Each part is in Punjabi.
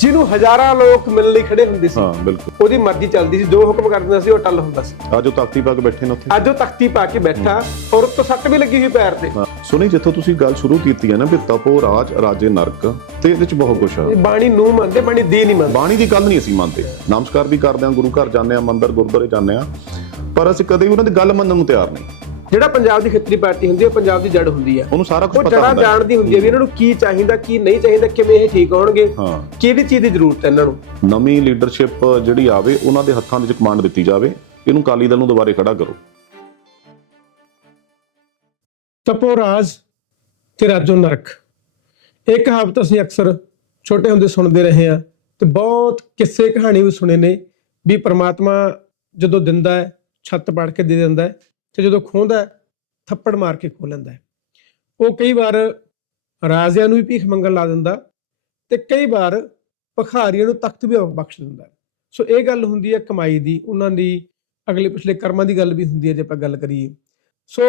ਜਿਹਨੂੰ ਹਜ਼ਾਰਾਂ ਲੋਕ ਮਿਲਣ ਲਈ ਖੜੇ ਹੁੰਦੇ ਸੀ ਹਾਂ ਬਿਲਕੁਲ। ਉਹਦੀ ਮਰਜ਼ੀ ਚੱਲਦੀ ਸੀ ਜੋ ਹੁਕਮ ਕਰ ਦਿੰਦਾ ਸੀ ਉਹ ਟੱਲ ਹੁੰਦਾ ਸੀ। ਅੱਜ ਉਹ ਤਖਤੀ ਪਾ ਕੇ ਬੈਠੇ ਨੇ ਉੱਥੇ। ਅੱਜ ਉਹ ਤਖਤੀ ਪਾ ਕੇ ਬੈਠਾ ਔਰ ਉੱਤੋਂ ਸੱਟ ਵੀ ਲੱਗੀ ਹੋਈ ਪੈਰ ਤੇ। ਸੁਣੀ ਜਿੱਥੋਂ ਤੁਸੀਂ ਗੱਲ ਸ਼ੁਰੂ ਕੀਤੀ ਹੈ ਨਾ ਵੀ ਤਪੋ ਰਾਜ ਰਾਜੇ ਨਰਕ ਤੇ ਇਹਦੇ ਚ ਬਹੁਤ ਕੁਛ ਆ। ਬਾਣੀ ਨੂੰ ਮੰਨਦੇ ਬਾਣੀ ਦੀ ਨਹੀਂ ਮੰਨਦੇ। ਬਾਣੀ ਦੀ ਗੱਲ ਨਹੀਂ ਅਸੀਂ ਮੰਨਦੇ। ਨਮਸਕਾਰ ਵੀ ਕਰਦੇ ਹਾਂ ਗੁਰੂ ਘਰ ਜਾਂਦੇ ਹਾਂ ਮੰਦਿਰ ਗੁਰਦੁਆਰੇ ਜਾਂਦੇ ਹਾਂ। ਪਰ ਅਸੀਂ ਕਦੇ ਵੀ ਉਹਨਾਂ ਦੀ ਗੱਲ ਮੰਨਣ ਨੂੰ ਤਿਆਰ ਨਹੀਂ। ਜਿਹੜਾ ਪੰਜਾਬ ਦੀ ਖੇਤਰੀ ਪਾਰਟੀ ਹੁੰਦੀ ਹੈ ਉਹ ਪੰਜਾਬ ਦੀ ਜੜ ਹੁੰਦੀ ਹੈ। ਉਹਨੂੰ ਸਾਰਾ ਕੁਝ ਉਹ ਪਤਾ ਜੜਾ ਹੁੰਦਾ। ਹੈ। ਜਾਣਦੀ ਹੁੰਦੀ ਹੈ ਵੀ ਇਹਨਾਂ ਨੂੰ ਕੀ ਚਾਹੀਦਾ ਕੀ ਨਹੀਂ ਚਾਹੀਦਾ ਕਿਵੇਂ ਇਹ ਠੀਕ ਹੋਣਗੇ ਹਾਂ। ਕਿਹੜੀ ਚੀਜ਼ ਦੀ ਜ਼ਰੂਰਤ ਹੈ ਇਹਨਾਂ ਨੂੰ? ਨਵੀਂ ਲੀਡਰਸ਼ਿਪ ਜਿਹੜੀ ਆਵੇ ਉਹਨਾਂ ਦੇ ਹੱਥਾਂ ਦੇ ਵਿੱਚ ਕਮਾਂਡ ਦਿੱਤੀ ਜਾਵੇ। ਇਹਨੂੰ ਕਾਲੀ ਦਲ ਨੂੰ ਦੁਬਾਰੇ ਖੜਾ ਕਰੋ। ਤਪੋ ਰਾਜ ਤੇ ਰਾਜੋ ਨਰਕ। ਇਹ ਕਹਾਵਤ ਅਸੀਂ ਅਕਸਰ ਛੋਟੇ ਹੁੰਦੇ ਸੁਣਦੇ ਰਹੇ ਹਾਂ ਤੇ ਬਹੁਤ ਕਿੱਸੇ ਕਹਾਣੀ ਵੀ ਸੁਣੇ ਨੇ ਵੀ ਪ੍ਰਮਾਤਮਾ ਜਦੋਂ ਦਿੰਦਾ ਹੈ ਛੱਤ ਪਾੜ ਕੇ ਦੇ ਦਿੰਦਾ ਹੈ। ਤੇ ਜਦੋਂ ਖੋਹਦਾ ਥੱਪੜ ਮਾਰ ਕੇ ਖੋਹ ਲੈਂਦਾ ਉਹ ਕਈ ਵਾਰ ਰਾਜਿਆਂ ਨੂੰ ਵੀ ਭੀਖ ਮੰਗਣ ਲਾ ਦਿੰਦਾ ਤੇ ਕਈ ਵਾਰ ਭਖਾਰੀਆਂ ਨੂੰ ਤਖਤ ਵੀ ਬਖਸ਼ ਦਿੰਦਾ ਸੋ ਇਹ ਗੱਲ ਹੁੰਦੀ ਹੈ ਕਮਾਈ ਦੀ, ਉਹਨਾਂ ਦੀ ਅਗਲੇ ਪਿਛਲੇ ਕਰਮਾਂ ਦੀ ਗੱਲ ਵੀ ਹੁੰਦੀ ਹੈ ਜੇ ਆਪਾਂ ਗੱਲ ਕਰੀਏ। ਸੋ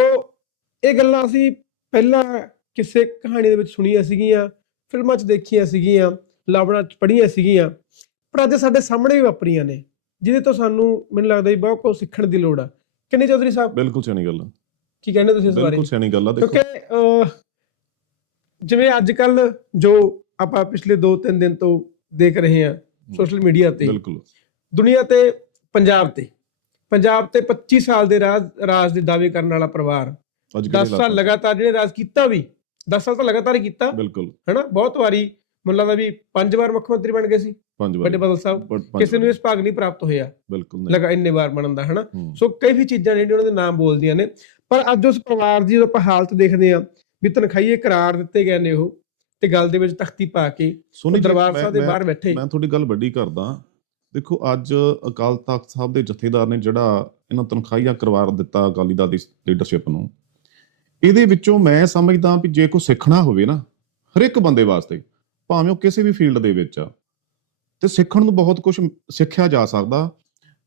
ਇਹ ਗੱਲਾਂ ਅਸੀਂ ਪਹਿਲਾਂ ਕਿਸੇ ਕਹਾਣੀ ਦੇ ਵਿੱਚ ਸੁਣੀਆਂ ਸੀਗੀਆਂ, ਫਿਲਮਾਂ 'ਚ ਦੇਖੀਆਂ ਸੀਗੀਆਂ, ਲਾਵਣਾ 'ਚ ਪੜ੍ਹੀਆਂ ਸੀਗੀਆਂ, ਪਰ ਅੱਜ ਸਾਡੇ ਸਾਹਮਣੇ ਵੀ ਵਾਪਰੀਆਂ ਨੇ, ਜਿਹਦੇ ਤੋਂ ਸਾਨੂੰ ਮੈਨੂੰ ਲੱਗਦਾ ਵੀ ਬਹੁਤ ਕੁਝ ਸਿੱਖਣ ਦੀ ਲੋੜ ਆ। ਕਿੰਨੇ ਚੌਧਰੀ ਸਾਹਿਬ? ਬਿਲਕੁਲ ਸਿਆਣੀ ਗੱਲ ਆ। ਕੀ ਕਹਿੰਦੇ ਤੁਸੀਂ ਇਸ ਬਾਰੇ? ਬਿਲਕੁਲ ਸਿਆਣੀ ਗੱਲ ਆ ਦੇਖੋ। ਕਿਉਂਕਿ ਅਹ, ਜਿਵੇਂ ਅੱਜ ਕੱਲ ਜੋ ਆਪਾਂ ਪਿਛਲੇ 2-3 ਦਿਨ ਤੋਂ ਦੇਖ ਰਹੇ ਹਾਂ ਸੋਸ਼ਲ ਮੀਡੀਆ ਤੇ ਬਿਲਕੁਲ। ਦੁਨੀਆ ਤੇ ਪੰਜਾਬ ਤੇ ਪੰਜਾਬ ਤੇ 25 ਸਾਲ ਦੇ ਰਾਜ ਰਾਜ ਦੇ ਦਾਅਵੇ ਕਰਨ ਵਾਲਾ ਪਰਿਵਾਰ ਅੱਜ 10 ਸਾਲ ਲਗਾਤਾਰ ਜਿਹੜੇ ਰਾਜ ਕੀਤਾ ਵੀ 10 ਸਾਲ ਤਾਂ ਲਗਾਤਾਰ ਹੀ ਕੀਤਾ। ਬਿਲਕੁਲ। ਹੈਨਾ? ਬਹੁਤ ਵਾਰੀ ਮੁੱਲਾ ਦਾ ਵੀ ਪੰਜ ਵਾਰ ਮੁੱਖ ਮੰਤਰੀ ਬਣ ਗਏ ਸੀ। ਪੰਜ ਵੱਡੇ ਵਾਰ ਬਦਲ ਸਾਹਿਬ ਪੰਜ ਕਿਸੇ ਨੂੰ ਵਾਰ। ਇਸ ਭਾਗ ਨਹੀਂ ਪ੍ਰਾਪਤ ਹੋਇਆ। ਬਿਲਕੁਲ ਨਹੀਂ। ਲਗਾ ਇੰਨੇ ਵਾਰ ਬਣਨ ਦਾ ਹੈਨਾ? ਹੂੰ। ਸੋ ਕਈ ਵੀ ਚੀਜ਼ਾਂ ਨੇ ਜਿਹੜੀਆਂ ਉਹਨਾਂ ਦੇ ਨਾਮ ਬੋਲਦੀਆਂ ਨੇ। ਪਰ ਅੱਜ ਉਸ ਪਰਿਵਾਰ ਦੀ ਜਦੋਂ ਆਪਾਂ ਹਾਲਤ ਦੇਖਦੇ ਆ ਵੀ ਤਨਖਾਹੀਏ ਕਰਾਰ ਦਿੱਤੇ ਗਏ ਨੇ ਉਹ ਤੇ ਗੱਲ ਦੇ ਵਿੱਚ ਤਖਤੀ ਪਾ ਕੇ ਉਹ ਜੀ, ਦਰਬਾਰ ਮੈਂ- ਸਾਹਿਬ ਦੇ ਮੈਂ- ਬਾਹਰ ਬੈਠੇ। ਮੈਂ ਤੁਹਾਡੀ ਗੱਲ ਵੱਡੀ ਕਰਦਾ। ਦੇਖੋ ਅੱਜ ਅਕਾਲ ਤਖਤ ਸਾਹਿਬ ਦੇ ਜਥੇਦਾਰ ਨੇ ਜਿਹੜਾ ਇਹਨਾਂ ਤਨਖਾਹੀਆ ਕਰਵਾ ਦਿੱਤਾ ਅਕਾਲੀ ਦਲ ਦੀ ਲੀਡਰਸ਼ਿਪ ਨੂੰ ਇਹਦੇ ਵਿੱਚੋਂ ਮੈਂ ਸਮਝਦਾ ਵੀ ਜੇ ਕੋਈ ਸਿੱਖਣਾ ਹੋਵੇ ਨਾ ਹਰ ਇੱਕ ਬੰਦੇ ਵਾਸਤੇ ਭਾਵੇਂ ਉਹ ਕਿਸੇ ਵੀ ਫੀਲਡ ਦੇ ਵਿੱਚ ਆ ਤੇ ਸਿੱਖਣ ਨੂੰ ਬਹੁਤ ਕੁਝ ਸਿੱਖਿਆ ਜਾ ਸਕਦਾ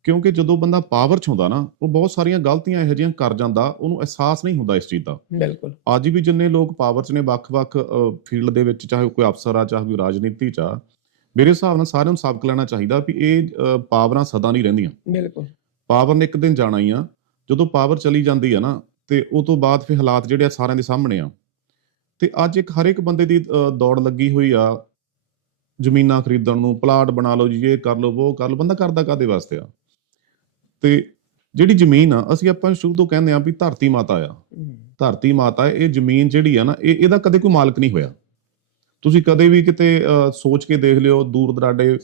ਕਿਉਂਕਿ ਜਦੋਂ ਬੰਦਾ ਪਾਵਰ 'ਚ ਹੁੰਦਾ ਨਾ ਉਹ ਬਹੁਤ ਸਾਰੀਆਂ ਗਲਤੀਆਂ ਇਹੋ ਜਿਹੀਆਂ ਕਰ ਜਾਂਦਾ ਉਹਨੂੰ ਅਹਿਸਾਸ ਨਹੀਂ ਹੁੰਦਾ ਇਸ ਚੀਜ਼ ਦਾ। ਬਿਲਕੁਲ। ਅੱਜ ਵੀ ਜਿੰਨੇ ਲੋਕ ਪਾਵਰ 'ਚ ਨੇ ਵੱਖ-ਵੱਖ ਫੀਲਡ ਦੇ ਵਿੱਚ ਚਾਹੇ ਕੋਈ ਅਫਸਰ ਆ ਚਾਹੇ ਕੋਈ ਰਾਜਨੀਤੀ 'ਚ ਆ ਮੇਰੇ ਹਿਸਾਬ ਨਾਲ ਸਾਰਿਆਂ ਨੂੰ ਸਬਕ ਲੈਣਾ ਚਾਹੀਦਾ ਵੀ ਇਹ ਪਾਵਰਾਂ ਸਦਾ ਨਹੀਂ ਰਹਿੰਦੀਆਂ। ਬਿਲਕੁਲ। ਪਾਵਰ ਨੇ ਇੱਕ ਦਿਨ ਜਾਣਾ ਹੀ ਆ। ਜਦੋਂ ਪਾਵਰ ਚਲੀ ਜਾਂਦੀ ਆ ਨਾ ਤੇ ਉਹ ਤੋਂ ਬਾਅਦ ਫਿਰ ਹਾਲਾਤ ਜਿਹੜੇ ਆ ਸਾਰਿਆਂ ਦੇ ਸਾਹਮਣੇ ਆ। ਤੇ ਅੱਜ ਇੱਕ ਹਰ ਇੱਕ ਬੰਦੇ ਦੀ ਦੌੜ ਲੱਗੀ ਹੋਈ ਆ ਜ਼ਮੀਨਾਂ ਖਰੀਦਣ ਨੂੰ ਪਲਾਟ ਬਣਾ ਲਓ ਜੀ ਇਹ ਕਰ ਲਓ ਉਹ ਕਰ ਲਓ ਬੰਦਾ ਕਰਦਾ ਕਾਦੇ ਵਾਸਤੇ ਆ? ਤੇ ਜਿਹੜੀ ਜ਼ਮੀਨ ਆ ਅਸੀਂ ਆਪਾਂ ਸ਼ੁਰੂ ਤੋਂ ਕਹਿੰਦੇ ਆ ਵੀ ਧਰਤੀ ਮਾਤਾ ਆ। ਧਰਤੀ ਮਾਤਾ ਇਹ ਜ਼ਮੀਨ ਜਿਹੜੀ ਆ ਨਾ ਇਹ ਇਹਦਾ ਕਦੇ ਕੋਈ ਮਾਲਕ ਨਹੀਂ ਹੋਇਆ। ਤੁਸੀਂ ਕਦੇ ਵੀ ਕਿਤੇ ਸੋਚ ਕੇ ਦੇਖ ਲਿਓ ਦੂਰ ਦਰਾਡੇ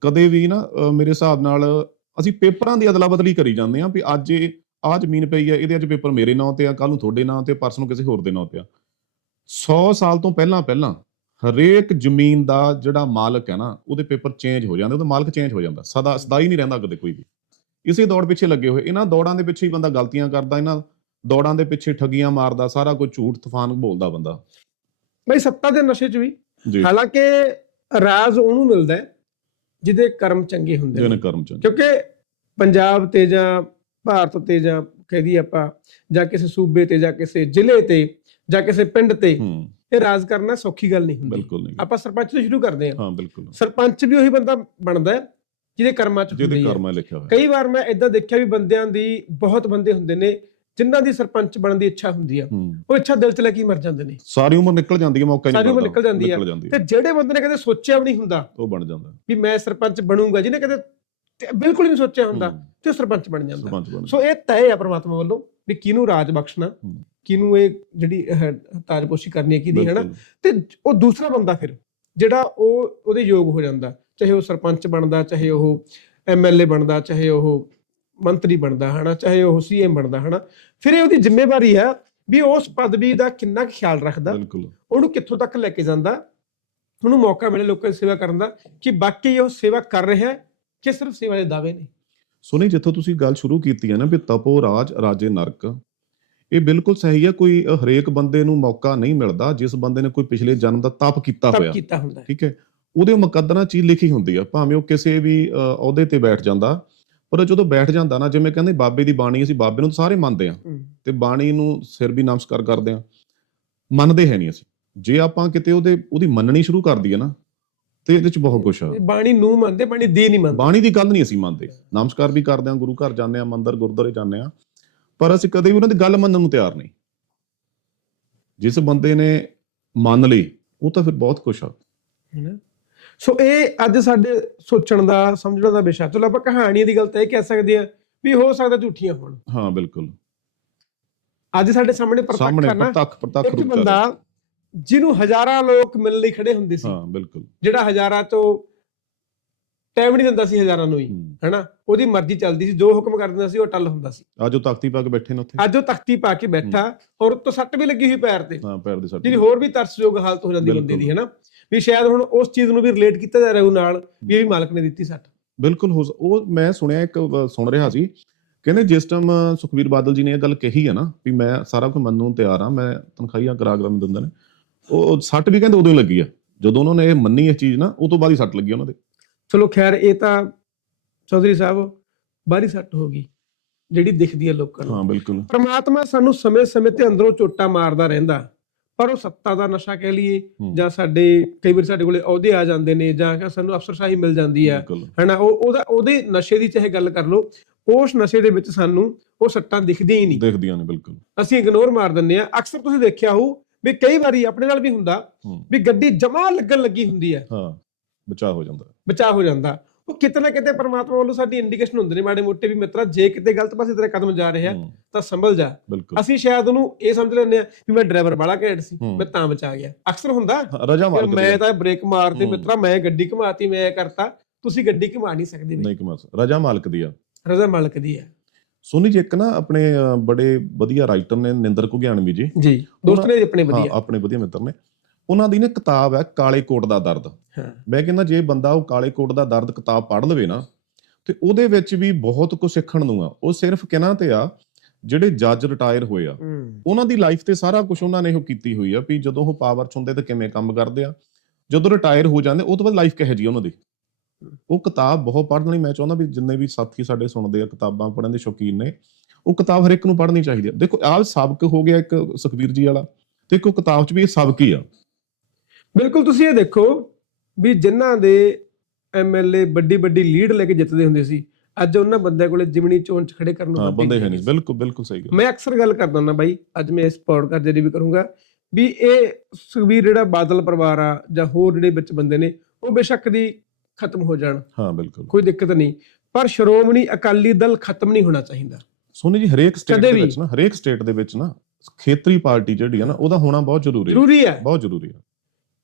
ਕਦੇ ਵੀ ਨਾ ਮੇਰੇ ਹਿਸਾਬ ਨਾਲ ਅਸੀਂ ਪੇਪਰਾਂ ਦੀ ਅਦਲਾ ਬਦਲੀ ਕਰੀ ਜਾਂਦੇ ਆ ਵੀ ਅੱਜ ਇਹ ਆ ਜ਼ਮੀਨ ਪਈ ਆ ਇਹਦੇ ਅੱਜ ਪੇਪਰ ਮੇਰੇ ਨਾਂ ਤੇ ਆ ਕੱਲ ਨੂੰ ਤੁਹਾਡੇ ਨਾਂ ਤੇ ਪਰਸੋਂ ਨੂੰ ਕਿਸੇ ਹੋਰ ਦੇ ਨਾਂ ਤੇ ਆ। 100 ਸਾਲ ਤੋਂ ਪਹਿਲਾਂ ਪਹਿਲਾਂ ਹਰੇਕ ਜ਼ਮੀਨ ਦਾ ਜਿਹੜਾ ਮਾਲਕ ਹੈ ਨਾ ਉਹਦੇ ਪੇਪਰ ਚੇਂਜ ਹੋ ਜਾਂਦੇ ਉਹਦਾ ਮਾਲਕ ਚੇਂਜ ਹੋ ਜਾਂਦਾ ਸਦਾ ਸਦਾ ਹੀ ਨਹੀਂ ਰਹਿੰਦਾ ਕਦੇ ਕੋਈ ਵੀ। ਇਸੇ ਦੌੜ ਪਿੱਛੇ ਲੱਗੇ ਹੋਏ ਇਹਨਾਂ ਦੌੜਾਂ ਦੇ ਪਿੱਛੇ ਹੀ ਬੰਦਾ ਗਲਤੀਆਂ ਕਰਦਾ ਇਹਨਾਂ ਦੌੜਾਂ ਦੇ ਪਿੱਛੇ ਠੱਗੀਆਂ ਮਾਰਦਾ ਸਾਰਾ ਕੁਝ ਝੂਠ ਤੂਫਾਨ ਬੋਲਦਾ ਬੰਦਾ। ਬਈ ਸੱਤਾ ਦੇ ਨਸ਼ੇ 'ਚ ਵੀ। ਹਾਲਾਂਕਿ ਰਾਜ ਉਹਨੂੰ ਮਿਲਦਾ ਹੈ ਜਿਹਦੇ ਕਰਮ ਚੰਗੇ ਹੁੰਦੇ ਜਿਹਨੇ ਨੇ। ਕਰਮ ਚੰਦ ਕਿਉਂਕਿ ਪੰਜਾਬ ਤੇ ਜਾਂ ਭਾਰਤ ਤੇ ਜਾਂ ਕਹਦੀ ਆਪਾਂ ਜਾਂ ਕਿਸੇ ਸੂਬੇ ਤੇ ਜਾਂ ਕਿਸੇ ਜ਼ਿਲ੍ਹੇ ਤੇ ਜਾਂ ਕਿਸੇ ਪਿੰਡ ਤੇ ਹੂੰ। ਇਹ ਰਾਜ ਕਰਨਾ ਸੌਖੀ ਗੱਲ ਨਹੀਂ ਹੁੰਦੀ। ਬਿਲਕੁਲ ਨਹੀਂ। ਆਪਾਂ ਸਰਪੰਚ ਤੋਂ ਸ਼ੁਰੂ ਕਰਦੇ ਹਾਂ। ਹਾਂ ਬਿਲਕੁਲ। ਸਰਪੰਚ ਵੀ ਉਹੀ ਬੰਦਾ ਬਣਦਾ ਹੈ ਜਿਹਦੇ ਕਰਮਾਂ 'ਚ ਜਿਹਦੇ ਹੁੰਦੀ ਹੈ। ਕਰਮ ਲਿਖਿਆ ਹੋਇਆ। ਕਈ ਵਾਰ ਮੈਂ ਇਦਾਂ ਦੇਖਿਆ ਵੀ ਬੰਦਿਆਂ ਦੀ ਬਹੁਤ ਬੰਦੇ ਹੁੰਦੇ ਨੇ ਜਿਨ੍ਹਾਂ ਦੀ ਸਰਪੰਚ ਬਣਨ ਦੀ ਇੱਛਾ ਹੁੰਦੀ ਆ ਉਹ ਇੱਛਾ ਦਿਲ 'ਚ ਲੈ ਕੇ ਮਰ ਜਾਂਦੇ ਨੇ। ਸਾਰੀ ਉਮਰ ਨਿਕਲ ਜਾਂਦੀ ਹੈ ਮੌਕਾ ਨਹੀਂ ਸਾਰੀ ਉਮਰ। ਨਿਕਲ ਜਾਂਦੀ ਜਾਂਦੀ ਤੇ ਜਿਹੜੇ ਬੰਦੇ ਨੇ ਕਦੇ ਸੋਚਿਆ ਵੀ ਨਹੀਂ ਹੁੰਦਾ ਉਹ ਬਣ ਜਾਂਦਾ। ਵੀ ਮੈਂ ਸਰਪੰਚ ਬਣੂੰਗਾ ਜਿਹਨੇ ਕਦੇ ਬਿਲਕੁਲ ਹੀ ਨਹੀਂ ਸੋਚਿਆ ਹੁੰਦਾ ਤੇ ਸਰਪੰਚ ਬਣ ਜਾਂਦਾ। ਸੋ ਇਹ ਤੈਅ ਆ ਪ੍ਰਮਾਤਮਾ ਵੱਲੋਂ। ਵੀ ਕਿਹਨੂੰ ਰਾਜ ਬਖਸ਼ਣਾ। ਕਿਹਨੂੰ ਇਹ ਜਿਹੜੀ ਤਾਜਪੋਸ਼ੀ ਕਰਨੀ ਹੈ ਕਿਹਦੀ ਹੈ ਨਾ ਬਿਲਕੁਲ। ਤੇ ਉਹ ਦੂਸਰਾ ਬੰਦਾ ਫਿਰ ਜਿਹੜਾ ਉਹ ਉਹਦੇ ਯੋਗ ਹੋ ਜਾਂਦਾ ਚਾਹੇ ਉਹ ਸਰਪੰਚ ਬਣਦਾ ਚਾਹੇ ਉਹ ਐਮਐਲਏ ਬਣਦਾ ਚਾਹੇ ਉਹ ਮੰਤਰੀ ਬਣਦਾ ਹਨਾ? ਚਾਹੇ ਉਹ ਸੀਐਮ ਬਣਦਾ ਹਨਾ? ਫਿਰ ਇਹ ਉਹਦੀ ਜ਼ਿੰਮੇਵਾਰੀ ਹੈ ਵੀ ਉਸ ਪਦਵੀ ਦਾ ਕਿੰਨਾ ਖਿਆਲ ਰੱਖਦਾ। ਉਹਨੂੰ ਕਿੱਥੋਂ ਤੱਕ ਲੈ ਕੇ ਜਾਂਦਾ? ਉਹਨੂੰ ਮੌਕਾ ਮਿਲੇ ਲੋਕਾਂ ਦੀ ਸੇਵਾ ਕਰਨ ਦਾ ਕਿ ਬਾਕੀ ਉਹ ਸੇਵਾ ਕਰ ਰਿਹਾ ਹੈ ਕਿ ਸਿਰਫ ਸੇਵਾ ਦੇ ਦਾਅਵੇ ਨੇ। ਸੁਣੀ ਜਿੱਥੋਂ ਤੁਸੀਂ ਗੱਲ ਸ਼ੁਰੂ ਕੀਤੀ ਹੈ ਨਾ ਵੀ ਤਪੋ ਰਾਜ ਰਾਜੇ ਨਰਕ ਇਹ ਬਿਲਕੁਲ ਸਹੀ ਹੈ ਕੋਈ ਹਰੇਕ ਬੰਦੇ ਨੂੰ ਮੌਕਾ ਨਹੀਂ ਮਿਲਦਾ ਜਿਸ ਬੰਦੇ ਨੇ ਕੋਈ ਪਿਛਲੇ ਜਨਮ ਦਾ ਤਪ ਕੀਤਾ ਤਪ ਹੋਇਆ। ਕੀਤਾ ਹੁੰਦਾ ਠੀਕ ਹੈ? ਉਹਦੇ ਮੁਕੱਦਰਾਂ ਚ ਹੀ ਲਿਖੀ ਹੁੰਦੀ ਆ ਭਾਵੇਂ ਉਹ ਕਿਸੇ ਵੀ ਅਹੁਦੇ ਤੇ ਬੈਠ ਜਾਂਦਾ ਪਰ ਜਦੋਂ ਬੈਠ ਜਾਂਦਾ ਨਾ ਜਿਵੇਂ ਕਹਿੰਦੇ ਬਾਬੇ ਦੀ ਬਾਣੀ ਅਸੀਂ ਬਾਬੇ ਨੂੰ ਸਾਰੇ ਮੰਨਦੇ ਆ। ਤੇ ਬਾਣੀ ਨੂੰ ਸਿਰ ਵੀ ਨਮਸਕਾਰ ਕਰਦੇ ਆ ਮੰਨਦੇ ਹੈ ਨਹੀਂ ਅਸੀਂ। ਜੇ ਆਪਾਂ ਕਿਤੇ ਉਹਦੇ ਉਹਦੀ ਮੰਨਣੀ ਸ਼ੁਰੂ ਕਰ ਦਈਏ ਨਾ ਤੇ ਇਹਦੇ ਚ ਬਹੁਤ ਕੁਝ ਆ। ਬਾਣੀ ਨੂੰ ਮੰਨਦੇ ਬਾਣੀ ਦੀ ਨਹੀਂ ਮੰਨਦੇ। ਬਾਣੀ ਦੀ ਗੱਲ ਨਹੀਂ ਅਸੀਂ ਮੰਨਦੇ। ਨਮਸਕਾਰ ਵੀ ਕਰਦੇ ਹਾਂ ਗੁਰੂ ਘਰ ਜਾਂਦੇ ਹਾਂ ਮੰਦਿਰ ਗੁਰਦੁਆਰੇ ਜਾਂਦੇ ਹਾਂ। ਪਰ ਅਸੀਂ ਕਦੇ ਵੀ ਉਹਨਾਂ ਦੀ ਗੱਲ ਮੰਨਣ ਨੂੰ ਤਿਆਰ ਨਹੀਂ। ਜਿਸ ਬੰਦੇ ਨੇ ਮੰਨ ਲਈ ਉਹ ਤਾਂ ਫਿਰ ਬਹੁਤ ਕੁਛ ਆ? ਸੋ ਇਹ ਅੱਜ ਸਾਡੇ ਸੋਚਣ ਦਾ ਸਮਝਣ ਦਾ ਵਿਸ਼ਾ। ਚਲੋ ਆਪਾਂ ਕਹਾਣੀਆਂ ਦੀ ਗੱਲ ਤਾਂ ਇਹ ਕਹਿ ਸਕਦੇ ਆ ਵੀ ਹੋ ਸਕਦਾ ਝੂਠੀਆਂ ਹੋਣ। ਹਾਂ ਬਿਲਕੁਲ। ਅੱਜ ਸਾਡੇ ਸਾਹਮਣੇ ਪ੍ਰਤੱਖ ਸਾਹਮਣੇ ਆ ਪ੍ਰਤੱਖ ਪ੍ਰਤੱਖ ਰੂਪ ਚ ਆ। ਬੰਦਾ। ਜਿਹਨੂੰ ਹਜ਼ਾਰਾਂ ਲੋਕ ਮਿਲਣ ਲਈ ਖੜੇ ਹੁੰਦੇ ਸੀ। ਹਾਂ ਬਿਲਕੁਲ। ਜਿਹੜਾ ਹਜ਼ਾਰਾਂ ਤੋਂ ਟਾਈਮ ਨਹੀਂ ਦਿੰਦਾ ਸੀ ਹਜ਼ਾਰਾਂ ਨੂੰ ਹੀ। ਹੈਨਾ? ਉਹਦੀ ਮਰਜ਼ੀ ਚੱਲਦੀ ਸੀ ਜੋ ਹੁਕਮ ਕਰ ਦਿੰਦਾ ਸੀ ਉਹ ਟੱਲ ਹੁੰਦਾ ਸੀ। ਅੱਜ ਉਹ ਤਖਤੀ ਪਾ ਕੇ ਬੈਠੇ ਨੇ ਉੱਥੇ। ਅੱਜ ਉਹ ਤਖਤੀ ਪਾ ਕੇ ਬੈਠਾ ਔਰ ਉੱਤੋਂ ਸੱਟ ਵੀ ਲੱਗੀ ਹੋਈ ਪੈਰ ਤੇ। ਹਾਂ ਪੈਰ ਦੇ ਸੱਟ ਜਿਹੜੀ ਹੋਰ ਵੀ ਤਰਸਯੋਗ ਹਾਲਤ ਹੋ ਜਾਂਦੀ ਬੰਦੇ ਦੀ। ਹੈਨਾ? ਵੀ ਸ਼ਾਇਦ ਹੁਣ ਉਸ ਚੀਜ਼ ਨੂੰ ਵੀ ਰਿਲੇਟ ਕੀਤਾ ਜਾ ਰਿਹਾ ਉਹ ਨਾਲ ਵੀ ਇਹ ਵੀ ਮਾਲਕ ਨੇ ਦਿੱਤੀ ਸੱਟ। ਬਿਲਕੁਲ ਹੋ ਉਹ ਮੈਂ ਸੁਣਿਆ ਇੱਕ ਸੁਣ ਰਿਹਾ ਸੀ। ਕਹਿੰਦੇ ਜਿਸ ਟਾਈਮ ਸੁਖਵੀਰ ਬਾਦਲ ਜੀ ਨੇ ਇਹ ਗੱਲ ਕਹੀ ਹੈ ਨਾ ਵੀ ਮੈਂ ਸਾਰਾ ਕੁਝ ਮੰਨਣ ਨੂੰ ਤਿਆਰ ਹਾਂ ਮੈਂ ਤਨਖਾਹੀਆਂ ਕਰਾ ਕਰਾ ਮੈਂ ਦਿੰਦੇ ਨੇ। ਉਹ ਸੱਟ ਵੀ ਕਹਿੰਦੇ ਉਦੋਂ ਹੀ ਲੱਗੀ ਆ। ਜਦੋਂ ਉਹਨਾਂ ਨੇ ਇਹ ਮੰਨੀ ਇਹ ਚੀਜ਼ ਨਾ ਉਹ ਤੋਂ ਬਾਅਦ ਹੀ ਸੱਟ ਲੱਗੀ ਉਹਨਾਂ ਦੇ। ਚਲੋ ਖੈਰ ਇਹ ਤਾਂ ਚੌਧਰੀ ਸਾਹਿਬ ਬਾਹਰੀ ਸੱਟ ਹੋ ਗਈ ਜਿਹੜੀ ਦਿਖਦੀ ਹੈ ਲੋਕਾਂ ਨੂੰ। ਹਾਂ ਬਿਲਕੁਲ। ਪ੍ਰਮਾਤਮਾ ਸਾਨੂੰ ਸਮੇਂ-ਸਮੇਂ ਤੇ ਅੰਦਰੋਂ ਚੋਟਾਂ ਮਾਰਦਾ ਰਹਿੰਦਾ। ਪਰ ਉਹ ਸੱਤਾ ਦਾ ਨਸ਼ਾ ਕਹਿ ਲਈਏ ਹੂੰ। ਜਾਂ ਸਾਡੇ ਕਈ ਵਾਰ ਸਾਡੇ ਕੋਲੇ ਅਹੁਦੇ ਆ ਜਾਂਦੇ ਨੇ ਜਾਂ ਕਿ ਸਾਨੂੰ ਅਫਸਰਸ਼ਾਹੀ ਮਿਲ ਜਾਂਦੀ ਆ। ਬਿਲਕੁਲ। ਹਨਾ ਉਹ ਉਹਦਾ ਉਹਦੇ ਨਸ਼ੇ ਦੀ ਚਾਹੇ ਗੱਲ ਕਰ ਲਓ ਉਸ ਨਸ਼ੇ ਦੇ ਵਿੱਚ ਸਾਨੂੰ ਉਹ ਸੱਟਾਂ ਦਿਖਦੀਆਂ ਹੀ ਨਹੀਂ। ਦੇਖਦੀਆਂ ਨੇ ਬਿਲਕੁਲ। ਅਸੀਂ ਇਗਨੋਰ ਮਾਰ ਦਿੰਦੇ ਆ। ਅਕਸਰ ਤੁਸੀਂ ਦੇਖਿਆ ਹੋਊ ਵੀ ਕਈ ਵਾਰੀ ਆਪਣੇ ਨਾਲ ਵੀ ਹੁੰਦਾ ਹੂੰ। ਵੀ ਗੱਡੀ ਜਮਾ ਲੱਗਣ ਲੱਗੀ ਹੁੰਦੀ ਆ ਹਾਂ ਬਚਾਅ ਹੋ ਜਾਂਦਾ। ਬਚਾਅ ਹੋ ਜਾਂਦਾ। ਉਹ ਕਿਤੇ ਨਾ ਕਿਤੇ ਪਰਮਾਤਮਾ ਵੱਲੋਂ ਸਾਡੀ ਇੰਡੀਕੇਸ਼ਨ ਹੁੰਦੇ ਨੇ ਮਾੜੇ ਮੋਟੇ ਵੀ ਮਿੱਤਰਾ ਜੇ ਕਿਤੇ ਗਲਤ ਪਾਸੇ ਤੇਰਾ ਕਦਮ ਜਾ ਰਿਹਾ ਹੂੰ, ਤਾਂ ਸੰਭਲ ਜਾ। ਅਸੀਂ ਸ਼ਾਇਦ ਉਹਨੂੰ ਇਹ ਸਮਝ ਲੈਂਦੇ ਆ ਵੀ ਮੈਂ ਡਰਾਈਵਰ ਬਾਲਾ ਘੈਂਟ ਸੀ ਹੂੰ। ਮੈਂ ਤਾਂ ਬਚਾ ਗਿਆ। ਅਕਸਰ ਹੁੰਦਾ ਹਾਂ, ਰਜਾ ਮਾਲਕ ਮੈਂ ਤਾਂ ਬ੍ਰੇਕ ਮਾਰਤੀ ਹੂੰ। ਮਿੱਤਰਾ ਮੈਂ ਗੱਡੀ ਘੁਮਾਤੀ ਮੈਂ ਇਹ ਕਰਤਾ ਤੁਸੀਂ ਗੱਡੀ ਘੁਮਾ ਨਹੀਂ ਸਕਦੇ ਨਹੀਂ ਕਮਾਸ ਰਜਾ ਮਾਲਕ ਦੀ ਆ। ਰਜ਼ਾ ਮਾਲਕ ਦੀ ਹੈ ਸੋਨੀ ਜੀ ਇੱਕ ਨਾ ਆਪਣੇ ਬੜੇ ਵਧੀਆ ਰਾਈਟਰ ਨੇ ਨਿੰਦਰ ਘੁਗਿਆਣਵੀ ਜੀ। ਜੀ। ਦੋਸਤ ਨੇ ਆਪਣੇ ਹਾਂ ਵਧੀਆ ਆਪਣੇ ਵਧੀਆ ਮਿੱਤਰ ਨੇ। ਉਹਨਾਂ ਦੀ ਨਾ ਕਿਤਾਬ ਹੈ ਕਾਲੇ ਕੋਟ ਦਾ ਦਰਦ। ਮੈਂ ਕਹਿੰਦਾ ਜੇ ਬੰਦਾ ਉਹ ਕਾਲੇ ਕੋਟ ਦਾ ਦਰਦ ਕਿਤਾਬ ਪੜ੍ਹ ਲਵੇ ਨਾ ਤੇ ਉਹਦੇ ਵਿੱਚ ਵੀ ਬਹੁਤ ਕੁਝ ਸਿੱਖਣ ਨੂੰ ਆ। ਉਹ ਸਿਰਫ ਕਿਹਨਾਂ ਤੇ ਆ? ਜਿਹੜੇ ਜੱਜ ਰਿਟਾਇਰ ਹੋਏ ਆ। ਉਹਨਾਂ ਦੀ ਲਾਈਫ ਤੇ ਸਾਰਾ ਕੁਝ ਉਹਨਾਂ ਨੇ ਉਹ ਕੀਤੀ ਹੋਈ ਆ ਵੀ ਜਦੋਂ ਉਹ ਪਾਵਰ ਚ ਹੁੰਦੇ ਤਾਂ ਕਿਵੇਂ ਕੰਮ ਕਰਦੇ ਆ। ਜਦੋਂ ਰਿਟਾਇਰ ਹੋ ਜਾਂਦੇ ਉਹ ਤੋਂ ਬਾਅਦ ਲਾਈਫ ਕਿਹੋ ਜੀ ਉਹਨਾਂ ਦੀ? ਉਹ ਕਿਤਾਬ ਬਹੁਤ ਪੜ੍ਹਨ ਲਈ ਮੈਂ ਚਾਹੁੰਦਾ ਵੀ ਜਿੰਨੇ ਵੀ ਸਾਥੀ ਸਾਡੇ ਸੁਣਦੇ ਆ ਕਿਤਾਬਾਂ ਪੜ੍ਹਨ ਦੇ ਸ਼ੌਕੀਨ ਨੇ ਉਹ ਕਿਤਾਬ ਹਰ ਇੱਕ ਨੂੰ ਪੜ੍ਹਨੀ ਚਾਹੀਦੀ ਆ। ਦੇਖੋ ਆਹ ਸਬਕ ਹੋ ਗਿਆ ਇੱਕ ਸੁਖਬੀਰ ਜੀ ਵਾਲਾ ਤੇ ਇੱਕ ਕਿਤਾਬ ਚ ਵੀ ਇਹ ਸਬਕ ਹੀ ਆ। ਬਿਲਕੁਲ ਤੁਸੀਂ ਇਹ ਦੇਖੋ ਵੀ ਜਿਨ੍ਹਾਂ ਦੇ ਐਮਐਲਏ ਵੱਡੀ ਵੱਡੀ ਲੀਡ ਲੈ ਕੇ ਜਿੱਤਦੇ ਹੁੰਦੇ ਸੀ ਅੱਜ ਉਹਨਾਂ ਬੰਦਿਆਂ ਕੋਲੇ ਜਿਮਣੀ ਚੋਣ ਚ ਖੜੇ ਕਰਨ ਨੂੰ ਹਾਂ ਬੰਦੇ ਹੈ ਨਹੀਂ। ਨਹੀਂ ਬਿਲਕੁਲ ਬਿਲਕੁਲ ਸਹੀ ਗੱਲ। ਮੈਂ ਅਕਸਰ ਗੱਲ ਕਰਦਾ ਹੁੰਦਾ ਬਾਈ ਅੱਜ ਮੈਂ ਇਸ ਪੌਡਕਾਸਟ ਜਿਹੜੀ ਵੀ ਕਰੂੰਗਾ ਵੀ ਇਹ ਸੁਖਬੀਰ ਜਿਹੜਾ ਬਾਦਲ ਪਰਿਵਾਰ ਆ ਜਾਂ ਹੋਰ ਜਿਹੜੇ ਵਿੱਚ ਬੰਦੇ ਨੇ ਉਹ ਬੇਸ਼ੱਕ ਦੀ ਖਤਮ ਹੋ ਜਾਣ। ਹਾਂ ਬਿਲਕੁਲ। ਕੋਈ ਦਿੱਕਤ ਨਹੀਂ। ਪਰ ਸ਼੍ਰੋਮਣੀ ਅਕਾਲੀ ਦਲ ਖਤਮ ਨਹੀਂ ਹੋਣਾ ਚਾਹੀਦਾ। ਸੋਨੀ ਜੀ ਹਰੇਕ ਸਟੇਟ ਦੇ। ਵਿੱਚ ਨਾ ਹਰੇਕ ਸਟੇਟ ਦੇ ਵਿੱਚ ਨਾ ਖੇਤਰੀ ਪਾਰਟੀ ਜਿਹੜੀ ਆ ਨਾ ਉਹਦਾ ਹੋਣਾ ਬਹੁਤ ਜ਼ਰੂਰੀ ਹੈ ਜ਼ਰੂਰੀ ਹੈ ਬਹੁਤ ਜ਼ਰੂਰੀ ਹੈ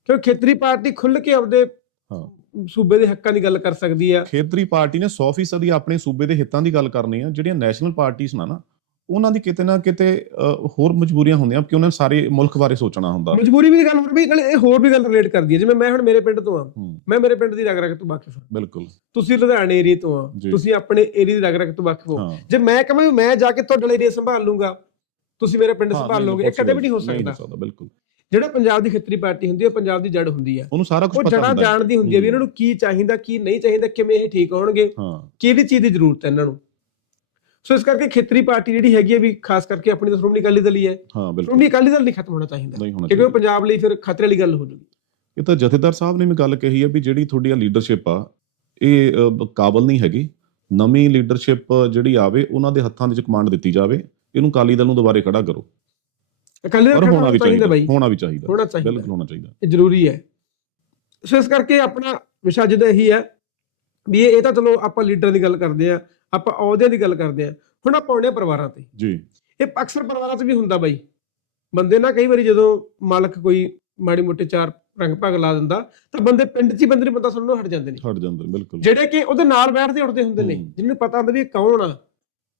ਕਿਉਂਕਿ ਖੇਤਰੀ ਪਾਰਟੀ ਖੁੱਲ ਕੇ ਆਪਦੇ ਹਾਂ। ਸੂਬੇ ਦੇ ਹੱਕਾਂ ਦੀ ਗੱਲ ਕਰ ਸਕਦੀ ਆ। ਖੇਤਰੀ ਪਾਰਟੀ ਨੇ 100% ਦੀ ਆਪਣੇ ਸੂਬੇ ਦੇ ਹਿੱਤਾਂ ਦੀ ਗੱਲ ਕਰਨੀ ਆ। ਜਿਹੜੀਆਂ ਨੈਸ਼ਨਲ ਪਾਰਟੀਆਂ ਨਾ ਨਾ ਉਹਨਾਂ ਦੀ ਕਿਤੇ ਨਾ ਕਿਤੇ ਹੋਰ ਮਜਬੂਰੀਆਂ ਹੁੰਦੀਆਂ ਕਿ ਉਹਨਾਂ ਨੇ ਸਾਰੇ ਮੁਲਕ ਬਾਰੇ ਸੋਚਣਾ ਹੁੰਦਾ। ਮਜਬੂਰੀ ਵੀ ਦੀ ਗੱਲ ਹੋਰ ਵੀ ਨਾਲੇ ਇਹ ਹੋਰ ਵੀ ਗੱਲ ਰਿਲੇਟ ਕਰਦੀ ਹੈ। ਜਿਵੇਂ ਮੈਂ ਹੁਣ ਮੇਰੇ ਪਿੰਡ ਤੋਂ ਆ ਮੈਂ ਮੇਰੇ ਪਿੰਡ ਦੀ ਰਗ ਰਗ ਤੋਂ ਵਾਕਿਫ ਹਾਂ ਬਿਲਕੁਲ। ਤੁਸੀਂ ਲੁਧਿਆਣੇ ਏਰੀਆ ਤੋਂ ਆ। ਤੁਸੀਂ ਆਪਣੇ ਏਰੀਆ ਦੀ ਰਗ ਰਗ ਤੋਂ ਵਾਕਿਫ ਹੋ। ਜੇ ਮੈਂ ਕਹਾਂ ਮੈਂ ਜਾ ਕੇ ਤੁਹਾਡੇ ਏਰੀਆ ਸੰਭਾਲ ਲੂੰਗਾ ਤੁਸੀਂ ਮੇਰੇ ਪਿੰਡ ਸੰਭਾਲ ਲੋਗੇ ਇਹ ਕਦੇ ਵੀ ਨਹੀਂ ਹੋ ਸਕਦਾ। ਬਿਲਕੁਲ। ਜਿਹੜਾ ਪੰਜਾਬ ਦੀ ਖੇਤਰੀ ਪਾਰਟੀ ਹੁੰਦੀ ਹੈ ਉਹ ਪੰਜਾਬ ਦੀ ਜੜ ਹੁੰਦੀ ਹੈ। ਉਹਨੂੰ ਸਾਰਾ ਕੁਝ ਉਹ ਪਤਾ ਹੁੰਦਾ ਹੈ। ਜਾਣਦੀ ਹੁੰਦੀ ਹੈ ਵੀ। ਇਹਨਾਂ ਨੂੰ ਕੀ ਚਾਹੀਦਾ ਕੀ ਨਹੀਂ ਚਾਹੀਦਾ ਕਿਵੇਂ ਇਹ ਠੀਕ ਹੋਣਗੇ ਕਿਹੜੀ ਚੀਜ਼ ਦੀ ਜ਼ਰੂਰਤ ਹੈ ਇਹਨਾਂ ਨੂੰ। ਸੋ ਇਸ ਕਰਕੇ ਖੇਤਰੀ ਪਾਰਟੀ ਜਿਹੜੀ ਹੈਗੀ ਹੈ ਵੀ ਖਾਸ ਕਰਕੇ ਆਪਣੀ ਤਾਂ ਸ਼੍ਰੋਮਣੀ ਅਕਾਲੀ ਦਲ ਹੀ ਹੈ। ਹਾਂ ਬਿਲਕੁਲ। ਸ਼੍ਰੋਮਣੀ ਅਕਾਲੀ ਦਲ ਨਹੀਂ ਖਤਮ ਹੋਣਾ ਚਾਹੀਦਾ। ਨਹੀਂ ਹੋਣਾ ਕਿਉਂਕਿ ਉਹ। ਪੰਜਾਬ ਲਈ ਫਿਰ ਖਤਰੇ ਵਾਲੀ ਗੱਲ ਹੋ ਜੂਗੀ। ਇਹ ਤਾਂ ਜਥੇਦਾਰ ਸਾਹਿਬ ਨੇ ਵੀ ਗੱਲ ਕਹੀ ਹੈ ਵੀ ਜਿਹੜੀ ਤੁਹਾਡੀ ਲੀਡਰਸ਼ਿਪ ਆ ਇਹ ਕਾਬਲ ਨਹੀਂ ਹੈਗੀ। ਨਵੀਂ ਲੀਡਰਸ਼ਿਪ ਜਿਹੜੀ ਆਵੇ ਉਹਨਾਂ ਦੇ ਹੱਥਾਂ ਦੇ ਵਿੱਚ ਕਮਾਂਡ ਦਿੱਤੀ ਜਾਵੇ। ਇਹਨੂੰ ਕਾਲੀ ਦਲ ਨੂੰ ਦੁਬਾਰੇ ਖੜਾ ਕਰੋ। ਅਕਾਲੀ ਦਲ ਹੋਣਾ ਵੀ ਚਾਹੀਦਾ ਬਾਈ। ਹੋਣਾ ਵੀ ਚਾਹੀਦਾ। ਹੋਣਾ ਚਾਹੀਦਾ। ਬਿਲਕੁਲ ਹੋਣਾ ਚਾਹੀਦਾ। ਇਹ ਜ਼ਰੂਰੀ ਹੈ। ਸੋ ਇਸ ਕਰਕੇ ਆਪਣਾ ਵਿਸ਼ਾ ਜਿਹਦਾ ਇਹੀ ਹੈ ਵੀ ਇਹ ਇਹ ਤਾਂ ਚਲੋ ਆਪਾਂ ਲੀਡਰ ਦੀ ਗੱਲ ਕਰਦੇ ਆ ਆਪਾਂ ਅਹੁਦਿਆਂ ਦੀ ਗੱਲ ਕਰਦੇ ਆ ਹੁਣ ਆਪਾਂ ਆਉਂਦੇ ਪਰਿਵਾਰਾਂ ਤੇ। ਜੀ। ਇਹ ਅਕਸਰ ਪਰਿਵਾਰਾਂ 'ਚ ਵੀ ਹੁੰਦਾ ਬਾਈ। ਬੰਦੇ ਨਾ ਕਈ ਵਾਰੀ ਜਦੋਂ ਮਾਲਕ ਕੋਈ ਮਾੜੀ ਮੋਟੇ ਚਾਰ ਰੰਗ ਭਾਗ ਲਾ ਦਿੰਦਾ ਤਾਂ ਬੰਦੇ ਪਿੰਡ 'ਚ ਹੀ ਬੰਦੇ ਨੂੰ ਪਤਾ ਸੁਣਨੋਂ ਹਟ ਜਾਂਦੇ ਨੇ। ਹਟ ਜਾਂਦੇ ਨੇ, ਬਿਲਕੁਲ। ਜਿਹੜੇ ਕਿ ਉਹਦੇ ਨਾਲ ਬੈਠਦੇ ਉੱਠਦੇ ਹੁੰਦੇ ਨੇ। ਜਿਹਨਾਂ ਨੂੰ ਪਤਾ ਹੁੰਦਾ ਵੀ ਇਹ ਕੌਣ ਆ।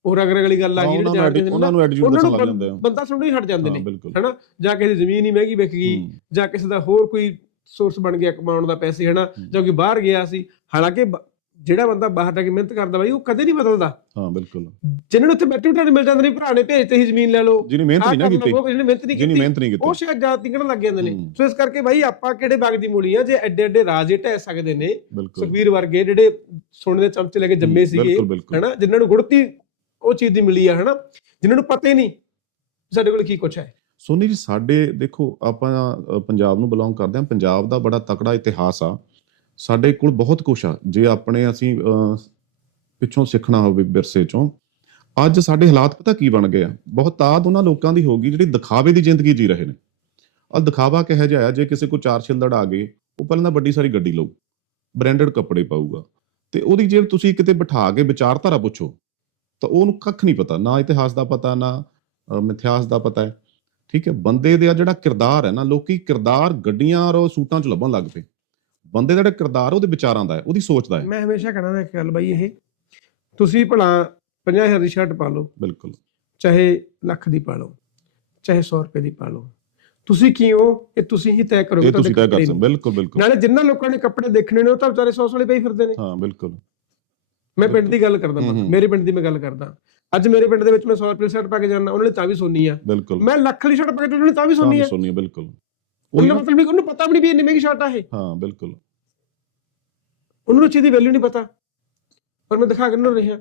ਉਹ ਰਗ ਰਗ ਵਾਲੀ ਗੱਲ ਆ ਗਈ ਜਿਹੜੇ ਨੂੰ ਜਾਣਦੇ ਨੇ ਉਹਨਾਂ ਨਾ, ਨੂੰ ਐਟੀਟਿਊਡ ਦੱਸਣ ਨੂੰ ਲੱਗ ਜਾਂਦੇ ਆ। ਬੰਦਾ ਸੁਣਨੋਂ ਹੀ ਹਟ ਜਾਂਦੇ ਨੇ ਹਨਾ? ਜਾਂ ਕਿਸੇ ਦੀ ਜ਼ਮੀਨ ਹੀ ਮਹਿੰਗੀ ਵਿਕ ਗਈ ਜਾਂ ਕਿਸੇ ਦਾ ਹੋਰ ਕੋਈ ਸੋਰਸ ਬਣ ਗਿਆ ਕਮਾਉਣ ਦਾ ਪੈਸੇ ਹਨਾ। ਜੋ ਕਿ ਬਾਹਰ ਗਿਆ ਸੀ ਹਾਲਾਂਕਿ ਜਿਹੜਾ ਬੰਦਾ ਬਾਹਰ ਜਾ ਕੇ ਮਿਹਨਤ ਕਰਦਾ ਬਾਈ ਉਹ ਕਦੇ ਨਹੀਂ ਬਦਲਦਾ। ਹਾਂ ਬਿਲਕੁਲ। ਜਿਹਨਾਂ ਨੂੰ ਉੱਥੇ ਬੈਠੇ ਬਿਠਾਣੇ ਮਿਲ ਜਾਂਦੇ ਨੇ ਭਰਾ ਨੇ ਭੇਜਤੇ ਹੀ ਜ਼ਮੀਨ ਲੈ ਲਓ। ਜਿਹਨੇ ਮਿਹਨਤ ਨਹੀਂ ਨਾ ਕੀਤੀ। ਉਹ ਜਿਹਨੇ ਮਿਹਨਤ ਨਹੀਂ ਜਿਹਨੇ ਕੀਤੀ ਮਿਹਨਤ ਨਹੀਂ ਕੀਤੀ। ਉਹ ਸ਼ਾਇਦ ਜਾ ਤਿੰਗਣ ਲੱਗ ਜਾਂਦੇ ਨੇ। ਸੋ ਇਸ ਕਰਕੇ ਬਾਈ ਆਪਾਂ ਕਿਹੜੇ ਬਾਗ ਦੀ ਮੂਲੀ ਆ? ਜੇ ਐਡੇ ਐਡੇ ਰਾਜੇ ਢਹਿ ਸਕਦੇ ਨੇ। ਸੁਖਵੀਰ ਵਰਗੇ ਜਿਹੜੇ ਸੋਨੇ ਦੇ ਚਮਚੇ ਲੈ ਕੇ ਜੰਮੇ ਸੀਗੇ ਹਨਾ? ਜਿਨ੍ਹਾਂ ਨੂੰ ਗੁੜਤੀ ਉਹ ਚੀਜ਼ ਦੀ ਮਿਲੀ ਆ ਹਨਾ? ਜਿਨ੍ਹਾਂ ਨੂੰ ਪਤਾ ਹੀ ਨਹੀਂ ਸਾਡੇ ਕੋਲ ਕੀ ਕੁਛ ਹੈ। ਸੋਨੀ ਜੀ ਸਾਡੇ ਦੇਖੋ ਆਪਾਂ ਪੰਜਾਬ ਨੂੰ ਬਿਲੋਂਗ ਕਰਦੇ ਹਾਂ। ਪੰਜਾਬ ਦਾ ਬੜਾ ਤਕੜਾ ਇਤਿਹਾਸ ਆ। ਸਾਡੇ ਕੋਲ ਬਹੁਤ ਕੁਛ ਆ। ਜੇ ਆਪਣੇ ਅਸੀਂ ਅਹ, ਪਿੱਛੋਂ ਸਿੱਖਣਾ ਹੋਵੇ ਵਿਰਸੇ ਚੋਂ ਅੱਜ ਸਾਡੇ ਹਾਲਾਤ ਪਤਾ ਕੀ ਬਣ ਗਏ ਆ? ਬਹੁਤ ਤਾਦ ਉਹਨਾਂ ਲੋਕਾਂ ਦੀ ਹੋ ਗਈ ਜਿਹੜੀ ਦਿਖਾਵੇ ਦੀ ਜ਼ਿੰਦਗੀ ਜੀ ਰਹੇ ਨੇ। ਆ ਦਿਖਾਵਾ ਕਿਹੋ ਜਿਹਾ ਜੇ ਕਿਸੇ ਕੋ ਚਾਰ ਛਿੱਲੜ ਆ ਗਏ ਉਹ ਪਹਿਲਾਂ ਤਾਂ ਵੱਡੀ ਸਾਰੀ ਗੱਡੀ ਲਊ ਬ੍ਰਾਂਡਡ ਕੱਪੜੇ ਪਾਊਗਾ। ਤੇ ਉਹਦੀ ਜੇ ਤੁਸੀਂ ਕਿਤੇ ਬਿਠਾ ਕੇ ਵਿਚਾਰਧਾਰਾ ਪੁੱਛੋ ਤਾਂ ਉਹਨੂੰ ਕੱਖ ਨਹੀਂ ਪਤਾ ਨਾ ਇਤਿਹਾਸ ਦਾ ਪਤਾ ਨਾ ਅਹ, ਮਿਥਿਹਾਸ ਦਾ ਪਤਾ ਹੈ। ਠੀਕ ਹੈ? ਬੰਦੇ ਦਾ ਜਿਹੜਾ ਕਿਰਦਾਰ ਹੈ ਨਾ ਲੋਕੀ ਕਿਰਦਾਰ ਗੱਡੀਆਂ ਔਰ ਸੂਟਾਂ 'ਚ ਲੱਭਣ ਲੱਗ ਪਏ। ਬੰਦੇ ਦਾ ਜਿਹੜਾ ਕਿਰਦਾਰ ਉਹਦੇ ਵਿਚਾਰਾਂ ਦਾ ਹੈ ਉਹਦੀ ਸੋਚ ਦਾ ਹੈ। ਮੈਂ ਹਮੇਸ਼ਾ ਕਹਿਣਾ ਇੱਕ ਗੱਲ ਬਾਈ ਇਹ ਤੁਸੀਂ ਭਲਾ 50000 ਦੀ ਸ਼ਰਟ ਪਾ ਲਓ ਬਿਲਕੁਲ। ਚਾਹੇ ਲੱਖ ਦੀ ਪਾ ਲਓ ਚਾਹੇ 100 ਰੁਪਏ ਦੀ ਪਾ ਲਓ। ਤੁਸੀਂ ਕੀ ਹੋ ਇਹ ਤੁਸੀਂ ਹੀ ਤੈਅ ਕਰੋਗੇ ਤੁਸੀਂ ਤੈਅ ਕਰ ਸਕਦੇ। ਬਿਲਕੁਲ ਬਿਲਕੁਲ। ਨਾਲੇ ਜਿੰਨਾ ਲੋਕਾਂ ਨੇ ਕੱਪੜੇ ਦੇਖਣੇ ਨੇ ਉਹ ਤਾਂ ਵਿਚਾਰੇ 100 ਵਾਲੇ ਪਈ ਫਿਰਦੇ ਨੇ। ਹਾਂ ਬਿਲਕੁਲ। ਮੈਂ ਪਿੰਡ ਦੀ ਗੱਲ ਕਰਦਾ ਮੈਂ। ਮੇਰੇ ਪਿੰਡ ਦੀ ਮੈਂ ਗੱਲ ਕਰਦਾ। ਅੱਜ ਮੇਰੇ ਪਿੰਡ ਦੇ ਵਿੱਚ ਮੈਂ 100 ਰੁਪਏ ਸ਼ਰਟ ਪਾ ਕੇ ਜਾਣਾ ਉਹਨਾਂ ਨੇ ਤਾਂ ਵੀ ਸੋਨੀ ਆ। ਬਿਲਕੁਲ। ਮੈਂ ਲੱਖ ਵਾਲੀ ਸ਼ਰਟ ਪਾ ਕੇ ਉਹਨਾਂ ਨੇ ਤਾਂ ਵੀ ਸੋਨੀ ਆ। ਸੁਣਨੀ ਬਿਲਕੁਲ। ਉਹੀ ਉਹਦਾ ਨਾ, ਮਤਲਬ ਵੀ ਉਹਨੂੰ ਪਤਾ ਵੀ ਨਹੀਂ ਵੀ ਇੰਨੀ ਮਹਿੰਗੀ ਸ਼ਰਟ ਆ ਇਹ। ਹਾਂ ਬਿਲਕੁਲ। ਉਹਨੂੰ ਉਹ ਚੀਜ਼ ਦੀ ਵੈਲਿਊ ਨਹੀਂ ਪਤਾ। ਪਰ ਮੈਂ ਦਿਖਾ ਕੇ ਨਾ ਰਿਹਾ।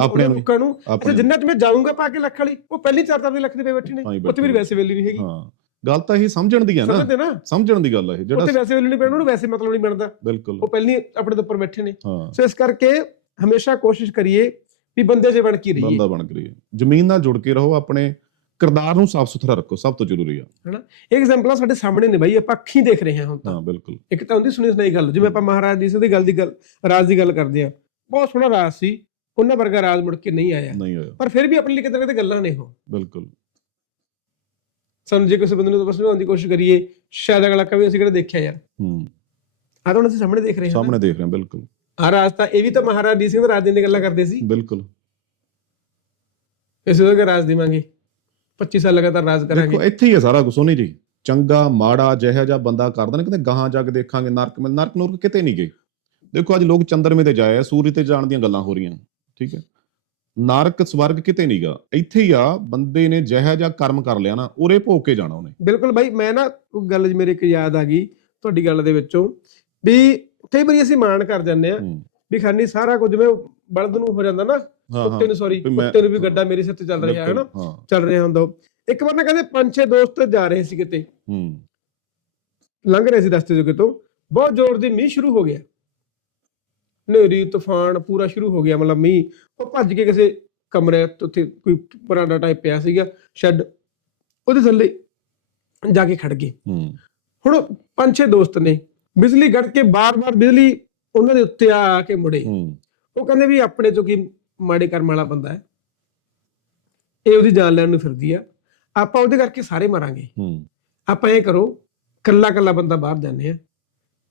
ਆਪਣੇ ਲੋਕਾਂ ਨੂੰ। ਅੱਛਾ ਜਿੰਨਾ ਚ ਮੈਂ ਜਾਊਂਗਾ ਪਾ ਕੇ ਲੱਖ ਵਾਲੀ ਉਹ ਪਹਿਲੀ ਚਾਰ ਚਾਰ ਲੱਖ ਦੇ ਪਏ ਬੈਠੇ ਨੇ। ਉੱਥੇ ਮੇਰੀ ਵੈਸੇ ਵੈਲਿਊ ਨਹੀਂ ਹੈਗੀ। ਹਾਂ। ਗੱਲ ਤਾਂ ਇਹ ਸਮਝਣ ਦੀ ਹੈ ਨਾ। ਸਮਝਣ ਦੀ ਗੱਲ ਹੈ ਇਹ ਉੱਥੇ ਜਿਹੜਾ ਵੈਸੇ ਵੈਲਿਊ ਨਹੀਂ ਪੈਣਾ ਉਹਨੂੰ ਵੈਸੇ ਮਤਲਬ ਨਹੀਂ ਬਣਦਾ। ਬਿਲਕੁਲ। ਉਹ ਪਹਿਲੀ ਆਪਣੇ ਦੇ ਉੱਪਰ ਬੈਠੇ ਨੇ। ਸੋ ਇਸ ਕਰਕੇ ਹਮੇਸ਼ਾ ਕੋਸ਼ਿਸ਼ ਕਰੀਏ ਵੀ ਬੰਦੇ ਜੇ ਬਣ ਕੇ ਰਹੀਏ। ਬੰਦਾ ਬਣ ਕੇ ਰਹੀਏ। ਜ਼ਮੀਨ ਨਾਲ ਜੁੜ ਕੇ ਰਹੋ ਆਪਣੇ ਕਿਰਦਾਰ ਨੂੰ ਸਾਫ਼ ਸੁਥਰਾ ਰੱਖੋ ਸਭ ਤੋਂ ਜ਼ਰੂਰੀ ਆ। ਇਹ ਐਗਜ਼ਾਮਪਲਾਂ ਸਾਡੇ ਸਾਹਮਣੇ ਨੇ ਬਾਈ ਆਪਾਂ ਅੱਖੀਂ ਦੇਖ ਰਹੇ ਹਾਂ ਹੁਣ ਤਾਂ। ਹਾਂ ਬਿਲਕੁਲ। ਇੱਕ ਤਾਂ ਹੁੰਦੀ ਸੁਣੀ ਸੁਣਾਈ ਗੱਲ ਜਿਵੇਂ ਆਪਾਂ ਮਹਾਰਾਜ ਦੀ ਦੀ ਗੱਲ ਦੀ ਗੱਲ ਰਾਜ ਦੀ ਗੱਲ ਕਰਦੇ ਆ ਬਹੁਤ ਸੋਹਣਾ ਰਾਜ ਸੀ ਉਹਨਾਂ ਵਰਗਾ ਰਾਜ ਮੁੜ ਕੇ ਨਹੀਂ ਆਇਆ। ਨਹੀਂ ਹੋਇਆ ਪਰ ਫਿਰ ਵੀ ਆਪਣੇ ਲਈ ਕਿਤੇ ਨਾ ਕਿਤੇ ਗੱਲਾਂ ਨੇ ਉਹ। ਬਿਲਕੁਲ। ਸਾਨੂੰ ਜੇ ਕਿਸੇ ਬੰਦੇ ਨੂੰ ਤਾਂ ਸਮਝਾਉਣ ਦੀ ਕੋਸ਼ਿਸ਼ ਕਰੀਏ ਸ਼ਾਇਦ ਅਗਲਾ ਕਵੇ ਅਸੀਂ ਕਿਹੜਾ ਦੇਖਿਆ ਯਾਰ। ਹੂੰ। ਆ ਤਾਂ ਹੁਣ ਅਸੀਂ ਸਾਹਮਣੇ ਦੇਖ ਰਹੇ ਹਾਂ ਸਾਹਮਣੇ ਦੇਖ ਰਹੇ ਹਾਂ ਬਿਲਕੁਲ। ਆ ਰਾਜ ਤਾਂ ਇਹ ਵੀ ਤਾਂ ਮਹਾਰਾਜ ਦੀ ਸਿੰਘ ਰਾਜ ਦੀਆਂ ਗੱਲਾਂ ਕਰਦੇ ਸੀ। ਬਿਲਕੁਲ। ਇਸੇ ਤੋਂ ਕਿ ਰਾਜ ਦੇਵਾਂਗੇ। 25 ਸਾਲ ਲਗਾਤਾਰ ਰਾਜ ਦੇਖੋ ਕਰਾਂਗੇ ਇੱਥੇ ਹੀ ਹੈ ਸਾਰਾ ਕੁਝ ਸੋਨੀ ਜੀ। ਚੰਗਾ ਮਾੜਾ ਜਿਹੋ ਜਿਹਾ ਬੰਦਾ ਕਰਦਾ ਨਾ ਕਿਤੇ ਗਾਹਾਂ ਜਾ ਕੇ ਦੇਖਾਂਗੇ ਨਰਕ ਮਿਲ ਨਰਕ ਨੂਰਕ ਕਿਤੇ ਨਹੀਂ ਗਏ। ਦੇਖੋ ਅੱਜ ਲੋਕ ਚੰਦਰਮੇ ਤੇ ਜਾਏ ਸੂਰਜ ਤੇ ਜਾਣ ਦੀਆਂ ਗੱਲਾਂ ਹੋ ਰਹੀਆਂ ਠੀਕ ਹੈ? ਨਰਕ ਸਵਰਗ ਕਿਤੇ ਨਹੀਂਗਾ ਇੱਥੇ ਹੀ ਆ ਬੰਦੇ ਨੇ ਜਿਹੋ ਜਿਹਾ ਕਰਮ ਕਰ ਲਿਆ ਨਾ ਉਰੇ ਭੋਗ ਕੇ ਜਾਣਾ ਉਹਨੇ। ਬਿਲਕੁਲ ਬਾਈ ਮੈਂ ਨਾ ਗੱਲ ਜ ਮੇਰੇ ਇੱਕ ਯਾਦ ਆ ਗਈ ਤੁਹਾਡੀ ਗੱਲ ਦੇ ਵਿੱਚੋਂ ਵੀ ਕਈ ਵਾਰੀ ਅਸੀਂ ਮਾਣ ਕਰ ਜਾਂਦੇ ਆ। ਵੀ ਖਾਨੀ ਸਾਰਾ ਕੁਝ ਜਿਵੇਂ ਬਲਦ ਨੂੰ ਹੋ ਜਾਂਦਾ ਨਾ ਕੁੱਤੇ ਨੂੰ ਸੌਰੀ ਕੁੱਤੇ ਨੂੰ ਵੀ ਗੱਡਾ ਮੇਰੇ ਸਿਰ ਤੇ ਚੱਲ ਰਿਹਾ ਹੈ। ਨਾ ਚੱਲ ਰਿਹਾ ਹੁੰਦਾ। ਇੱਕ ਵਾਰ ਨਾ ਕਹਿੰਦੇ ਪੰਜ ਛੇ ਦੋਸਤ ਜਾ ਰਹੇ ਸੀ ਕਿਤੇ। ਹੂੰ। ਲੰਘ ਰਹੇ ਸੀ ਰਸਤੇ ਤੋਂ ਕਿਤੋਂ। ਬਹੁਤ ਜ਼ੋਰ ਦੀ ਮੀਂਹ ਸ਼ੁਰੂ ਹੋ ਗਿਆ। ਹਨੇਰੀ ਤੂਫਾਨ ਪੂਰਾ ਸ਼ੁਰੂ ਹੋ ਗਿਆ ਮਤਲਬ ਮੀਂਹ। ਉਹ ਭੱਜ ਕੇ ਕਿਸੇ ਕਮਰੇ ਉੱਥੇ ਕੋਈ ਪੁਰਾਣਾ ਟਾਈਪ ਪਿਆ ਸੀਗਾ ਸ਼ੈੱਡ। ਉਹਦੇ ਥੱਲੇ ਜਾ ਕੇ ਖੜ ਗਏ। ਹੂੰ। ਹੁਣ ਪੰਜ ਛੇ ਦੋਸਤ ਨੇ। ਬਿਜਲੀ ਗੜ ਕੇ ਬਾਰ-ਬਾਰ ਬਿਜਲੀ ਉਹਨਾਂ ਦੇ ਉੱਤੇ ਆ ਆ ਕੇ ਮੁੜੇ। ਹੂੰ। ਉਹ ਕਹਿੰਦੇ ਵੀ ਆਪਣੇ ਤੋਂ ਕੀ ਮਾੜੇ ਕਰਮ ਵਾਲਾ ਬੰਦਾ ਹੈ। ਇਹ ਉਹਦੀ ਜਾਨ ਲੈਣ ਨੂੰ ਫਿਰਦੀ ਆ। ਆਪਾਂ ਉਹਦੇ ਕਰਕੇ ਸਾਰੇ ਮਰਾਂਗੇ। ਹੂੰ। ਆਪਾਂ ਇਹ ਕਰੋ ਕੱਲਾ ਕੱਲਾ ਬੰਦਾ ਬਾਹਰ ਜਾਂਦੇ ਆ।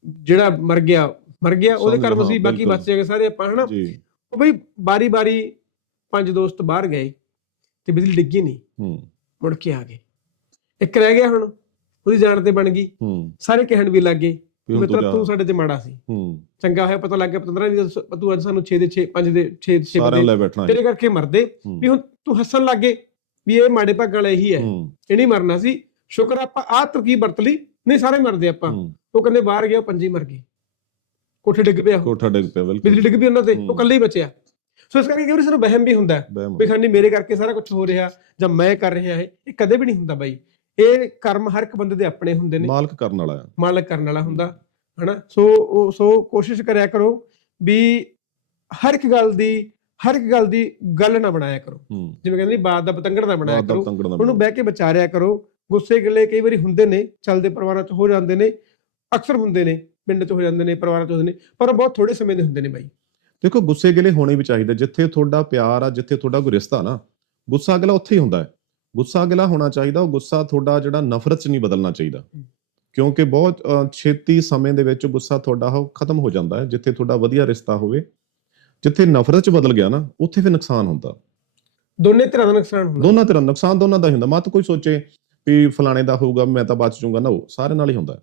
ਜਿਹੜਾ ਮਰ ਗਿਆ ਮਰ ਗਿਆ ਉਹਦੇ ਕਰਮ ਅਸੀਂ ਬਾਕੀ। ਬਚ ਜਾਗੇ ਸਾਰੇ ਆਪਾਂ ਹਨਾ? ਉਹ ਬਈ ਬਾਰੀ ਬਾਰੀ ਪੰਜ ਦੋਸਤ ਬਾਹਰ ਗਏ ਤੇ ਬਿਜਲੀ ਡਿੱਗੀ ਨਹੀਂ। ਹੂੰ। ਮੁੜ ਕੇ ਆ ਗਏ। ਇੱਕ ਰਹਿ ਗਿਆ ਹੁਣ ਉਹਦੀ ਜਾਨ ਤੇ ਬਣ ਗਈ। ਹੂੰ। ਸਾਰੇ ਕਹਿਣ ਵੀ ਲੱਗੇ ਹੁਣ ਤੂੰ ਸਾਡੇ ਤੇ ਮਾੜਾ ਸੀ। ਹੂੰ। ਚੰਗਾ ਹੋਇਆ ਪਤਾ ਲੱਗ ਗਿਆ ਪਤੰਦਰਾ ਜਦੋਂ ਤੂੰ ਅੱਜ ਸਾਨੂੰ 6 ਦੇ 6 5 ਦੇ 6 6 ਸਾਰਿਆਂ ਲੈ ਬੈਠਣਾ ਹੈ ਤੇਰੇ ਕਰਕੇ ਮਰਦੇ। ਹੂੰ, ਵੀ ਹੁਣ ਤੂੰ ਹੱਸਣ ਲੱਗੇ ਵੀ ਇਹ ਮਾੜੇ ਭਾਗ ਵਾਲਾ ਇਹੀ ਹੈ। ਹੂੰ। ਇਹ ਨਹੀਂ ਮਰਨਾ ਸੀ। ਸ਼ੁਕਰ ਆਪਾਂ ਆਹ ਤਰਕੀਬ ਵਰਤ ਲਈ। ਨਹੀਂ ਸਾਰੇ ਮਰਦੇ ਆਪਾਂ। ਹੂੰ। ਉਹ ਕਹਿੰਦੇ ਬਾਹਰ ਗਿਆ ਪੰਜੇ ਮਰ ਗਏ ਕੋਠੇ ਡਿੱਗ ਪਿਆ। ਕੋਠਾ ਡਿੱਗ ਪਿਆ ਬਿਲਕੁਲ। ਬਿਜਲੀ ਡਿੱਗ ਪਈ ਉਹਨਾਂ ਤੇ। ਹੂੰ। ਉਹ ਇਕੱਲੇ ਹੀ ਬਚਿਆ। ਸੋ ਇਸ ਕਰਕੇ ਵਾਰੀ ਸਾਨੂੰ ਵਹਿਮ ਵੀ ਹੁੰਦਾ। ਹੈ। ਵੀ ਖਾਨੀ ਮੇਰੇ ਕਰਕੇ ਸਾਰਾ ਕੁਝ ਹੋ ਰਿਹਾ ਜਾਂ ਮੈਂ ਕਰ ਰਿਹਾ ਇਹ। ਇਹ ਕਦੇ ਵੀ ਨਹੀਂ ਹੁੰਦਾ ਬਾਈ। ਇਹ ਕਰਮ ਹਰ ਇੱਕ ਬੰਦੇ ਦੇ ਆਪਣੇ ਹੁੰਦੇ ਨੇ। ਮਾਲਕ ਕਰਨ ਵਾਲਾ ਹੈ। ਮਾਲਕ ਕਰਨ ਵਾਲਾ ਹੁੰਦਾ ਹਨਾ? ਸੋ ਉਹ ਸੋ ਕੋਸ਼ਿਸ਼ ਕਰਿਆ ਕਰੋ ਵੀ ਹਰ ਇੱਕ ਗੱਲ ਦੀ ਹਰ ਇੱਕ ਗੱਲ ਦੀ ਗੱਲ ਨਾ ਬਣਾਇਆ ਕਰੋ। ਜਿਵੇਂ ਕਹਿੰਦੇ ਨੇ ਬਾਤ ਦਾ ਪਤੰਗੜ ਨਾ ਬਣਾਇਆ ਕਰੋ। ਉਹਨੂੰ ਬਹਿ ਕੇ ਵਿਚਾਰਿਆ ਕਰੋ। ਗੁੱਸੇ ਗਿਲੇ ਕਈ ਵਾਰੀ ਹੁੰਦੇ ਨੇ ਚੱਲਦੇ ਪਰਿਵਾਰਾਂ 'ਚ ਹੋ ਜਾਂਦੇ ਨੇ ਅਕਸਰ ਹੁੰਦੇ ਨੇ ਪਿੰਡ 'ਚ ਹੋ ਜਾਂਦੇ ਨੇ ਪਰਿਵਾਰਾਂ 'ਚ ਹੁੰਦੇ ਨੇ ਪਰ ਉਹ ਬਹੁਤ ਥੋੜੇ ਸਮੇਂ ਦੇ ਹੁੰਦੇ ਨੇ ਬਾਈ। ਦੇਖੋ ਗੁੱਸੇ ਗਿਲੇ ਹੋਣੇ ਵੀ ਚਾਹੀਦੇ। ਜਿੱਥੇ ਤੁਹਾਡਾ ਪਿਆਰ ਆ ਜਿੱਥੇ ਤੁਹਾਡਾ ਕੋਈ ਰਿਸ਼ਤਾ ਨਾ ਗੁੱਸਾ ਅਗਲਾ ਉੱਥੇ ਹੀ ਹੁੰਦਾ ਹੈ। ਗੁੱਸਾ ਅਗਲਾ ਹੋਣਾ ਚਾਹੀਦਾ ਉਹ ਗੁੱਸਾ ਤੁਹਾਡਾ ਜਿਹੜਾ ਨਫ਼ਰਤ 'ਚ ਨਹੀਂ ਬਦਲਣਾ ਚਾਹੀਦਾ। ਕਿਉਂਕਿ ਬਹੁਤ ਛੇਤੀ ਸਮੇਂ ਦੇ ਵਿੱਚ ਗੁੱਸਾ ਤੁਹਾਡਾ ਉਹ ਖਤਮ ਹੋ ਜਾਂਦਾ ਹੈ ਜਿੱਥੇ ਤੁਹਾਡਾ ਵਧੀਆ ਰਿਸ਼ਤਾ ਹੋਵੇ। ਜਿੱਥੇ ਨਫ਼ਰਤ 'ਚ ਬਦਲ ਗਿਆ ਨਾ ਉੱਥੇ ਫਿਰ ਨੁਕਸਾਨ ਹੁੰਦਾ। ਦੋਨੇ ਤਰ੍ਹਾਂ ਦਾ ਨੁਕਸਾਨ ਹੁੰਦਾ। ਦੋਨਾਂ ਤਰ੍ਹਾਂ ਨੁਕਸਾਨ ਦੋਨਾਂ ਦਾ ਹੀ ਹੁੰਦਾ। ਮਤ ਕੋਈ ਸੋਚੇ ਵੀ ਫਲਾਣੇ ਦਾ ਹੋਊਗਾ ਮੈਂ ਤਾਂ ਬਚ ਜਾਊਂਗਾ। ਨਾ ਉਹ ਸਾਰੇ ਨਾਲ ਹੀ ਹੁੰਦਾ।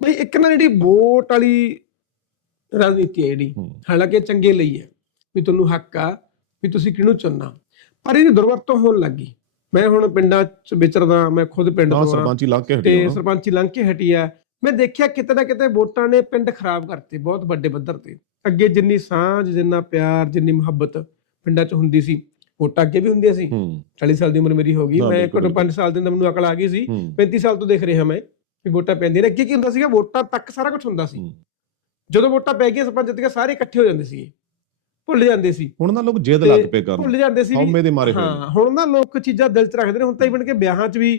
ਬਈ ਇੱਕ ਨਾ ਜਿਹੜੀ ਵੋਟ ਵਾਲੀ ਰਾਜਨੀਤੀ ਹੈ ਜਿਹੜੀ ਹਾਲਾਂਕਿ ਇਹ ਚੰਗੇ ਲਈ ਹੈ ਵੀ ਤੁਹਾਨੂੰ ਹੱਕ ਆ ਵੀ ਤੁਸੀਂ ਕਿਹਨੂੰ ਚੁਣਨਾ। ਪਰ ਇਹਦੀ ਦੁਰਵਰਤੋਂ ਹੋਣ ਲੱਗੀ ਮੈਂ ਹੁਣ ਪਿੰਡਾਂ 'ਚ ਵਿਚਰਦਾ ਮੈਂ ਖੁਦ ਪਿੰਡ ਤਾਂ ਤੋਂ ਆ ਸਰਪੰਚੀ ਲਾ ਕੇ ਤੇ ਹਟਿਆ ਸਰਪੰਚੀ ਲੰਘ ਕੇ ਹਟੀ ਆ। ਮੈਂ ਦੇਖਿਆ ਕਿਤੇ ਨਾ ਕਿਤੇ ਵੋਟਾਂ ਨੇ ਪਿੰਡ ਖਰਾਬ ਕਰਤੇ ਬਹੁਤ ਵੱਡੇ ਪੱਧਰ ਤੇ। ਅੱਗੇ ਜਿੰਨੀ ਸਾਂਝ ਜਿੰਨਾ ਪਿਆਰ ਜਿੰਨੀ ਮੁਹੱਬਤ ਪਿੰਡਾਂ 'ਚ ਹੁੰਦੀ ਸੀ ਵੋਟਾਂ ਅੱਗੇ ਵੀ ਹੁੰਦੀਆਂ ਸੀ। ਹੂੰ। 40 ਸਾਲ ਦੀ ਉਮਰ ਮੇਰੀ ਹੋ ਗਈ ਹਾਂ, ਮੈਂ ਘੱਟੋ 5 ਸਾਲ ਦੇ ਅੰਦਰ ਮੈਨੂੰ ਅਕਲ ਆ ਗਈ ਸੀ। ਹੂੰ। 35 ਸਾਲ ਤੋਂ ਦੇਖ ਰਿਹਾ ਮੈਂ ਵੀ ਵੋਟਾਂ ਪੈਂਦੀਆਂ ਨੇ। ਅੱਗੇ ਕੀ ਹੁੰਦਾ ਸੀਗਾ ਵੋਟਾਂ ਤੱਕ ਸਾਰਾ ਕੁਝ ਹੁੰਦਾ ਸੀ। ਹੂੰ। ਜਦੋਂ ਵੋਟਾਂ ਪੈ ਗਈਆਂ ਸਰਪੰਚ ਜਿੱਤ ਕੇ ਸਾਰੇ ਇਕੱਠੇ ਹੋ ਜਾਂਦੇ ਸੀਗੇ। ਭੁੱਲ ਜਾਂਦੇ ਸੀ। ਹੁਣ ਨਾ ਲੋਕ ਜਿੱਦ ਲੱਗ ਪਏ ਕਰਨ। ਭੁੱਲ ਜਾਂਦੇ ਸੀ ਹਉਮੈ ਦੇ ਮਾਰੇ। ਹਾਂ ਹੁਣ ਨਾ ਲੋਕ ਚੀਜ਼ਾਂ ਦਿਲ 'ਚ ਰੱਖਦੇ ਨੇ। ਹੁਣ ਤਾਂ ਇਵਨ ਕਿ ਵਿਆਹਾਂ 'ਚ ਵੀ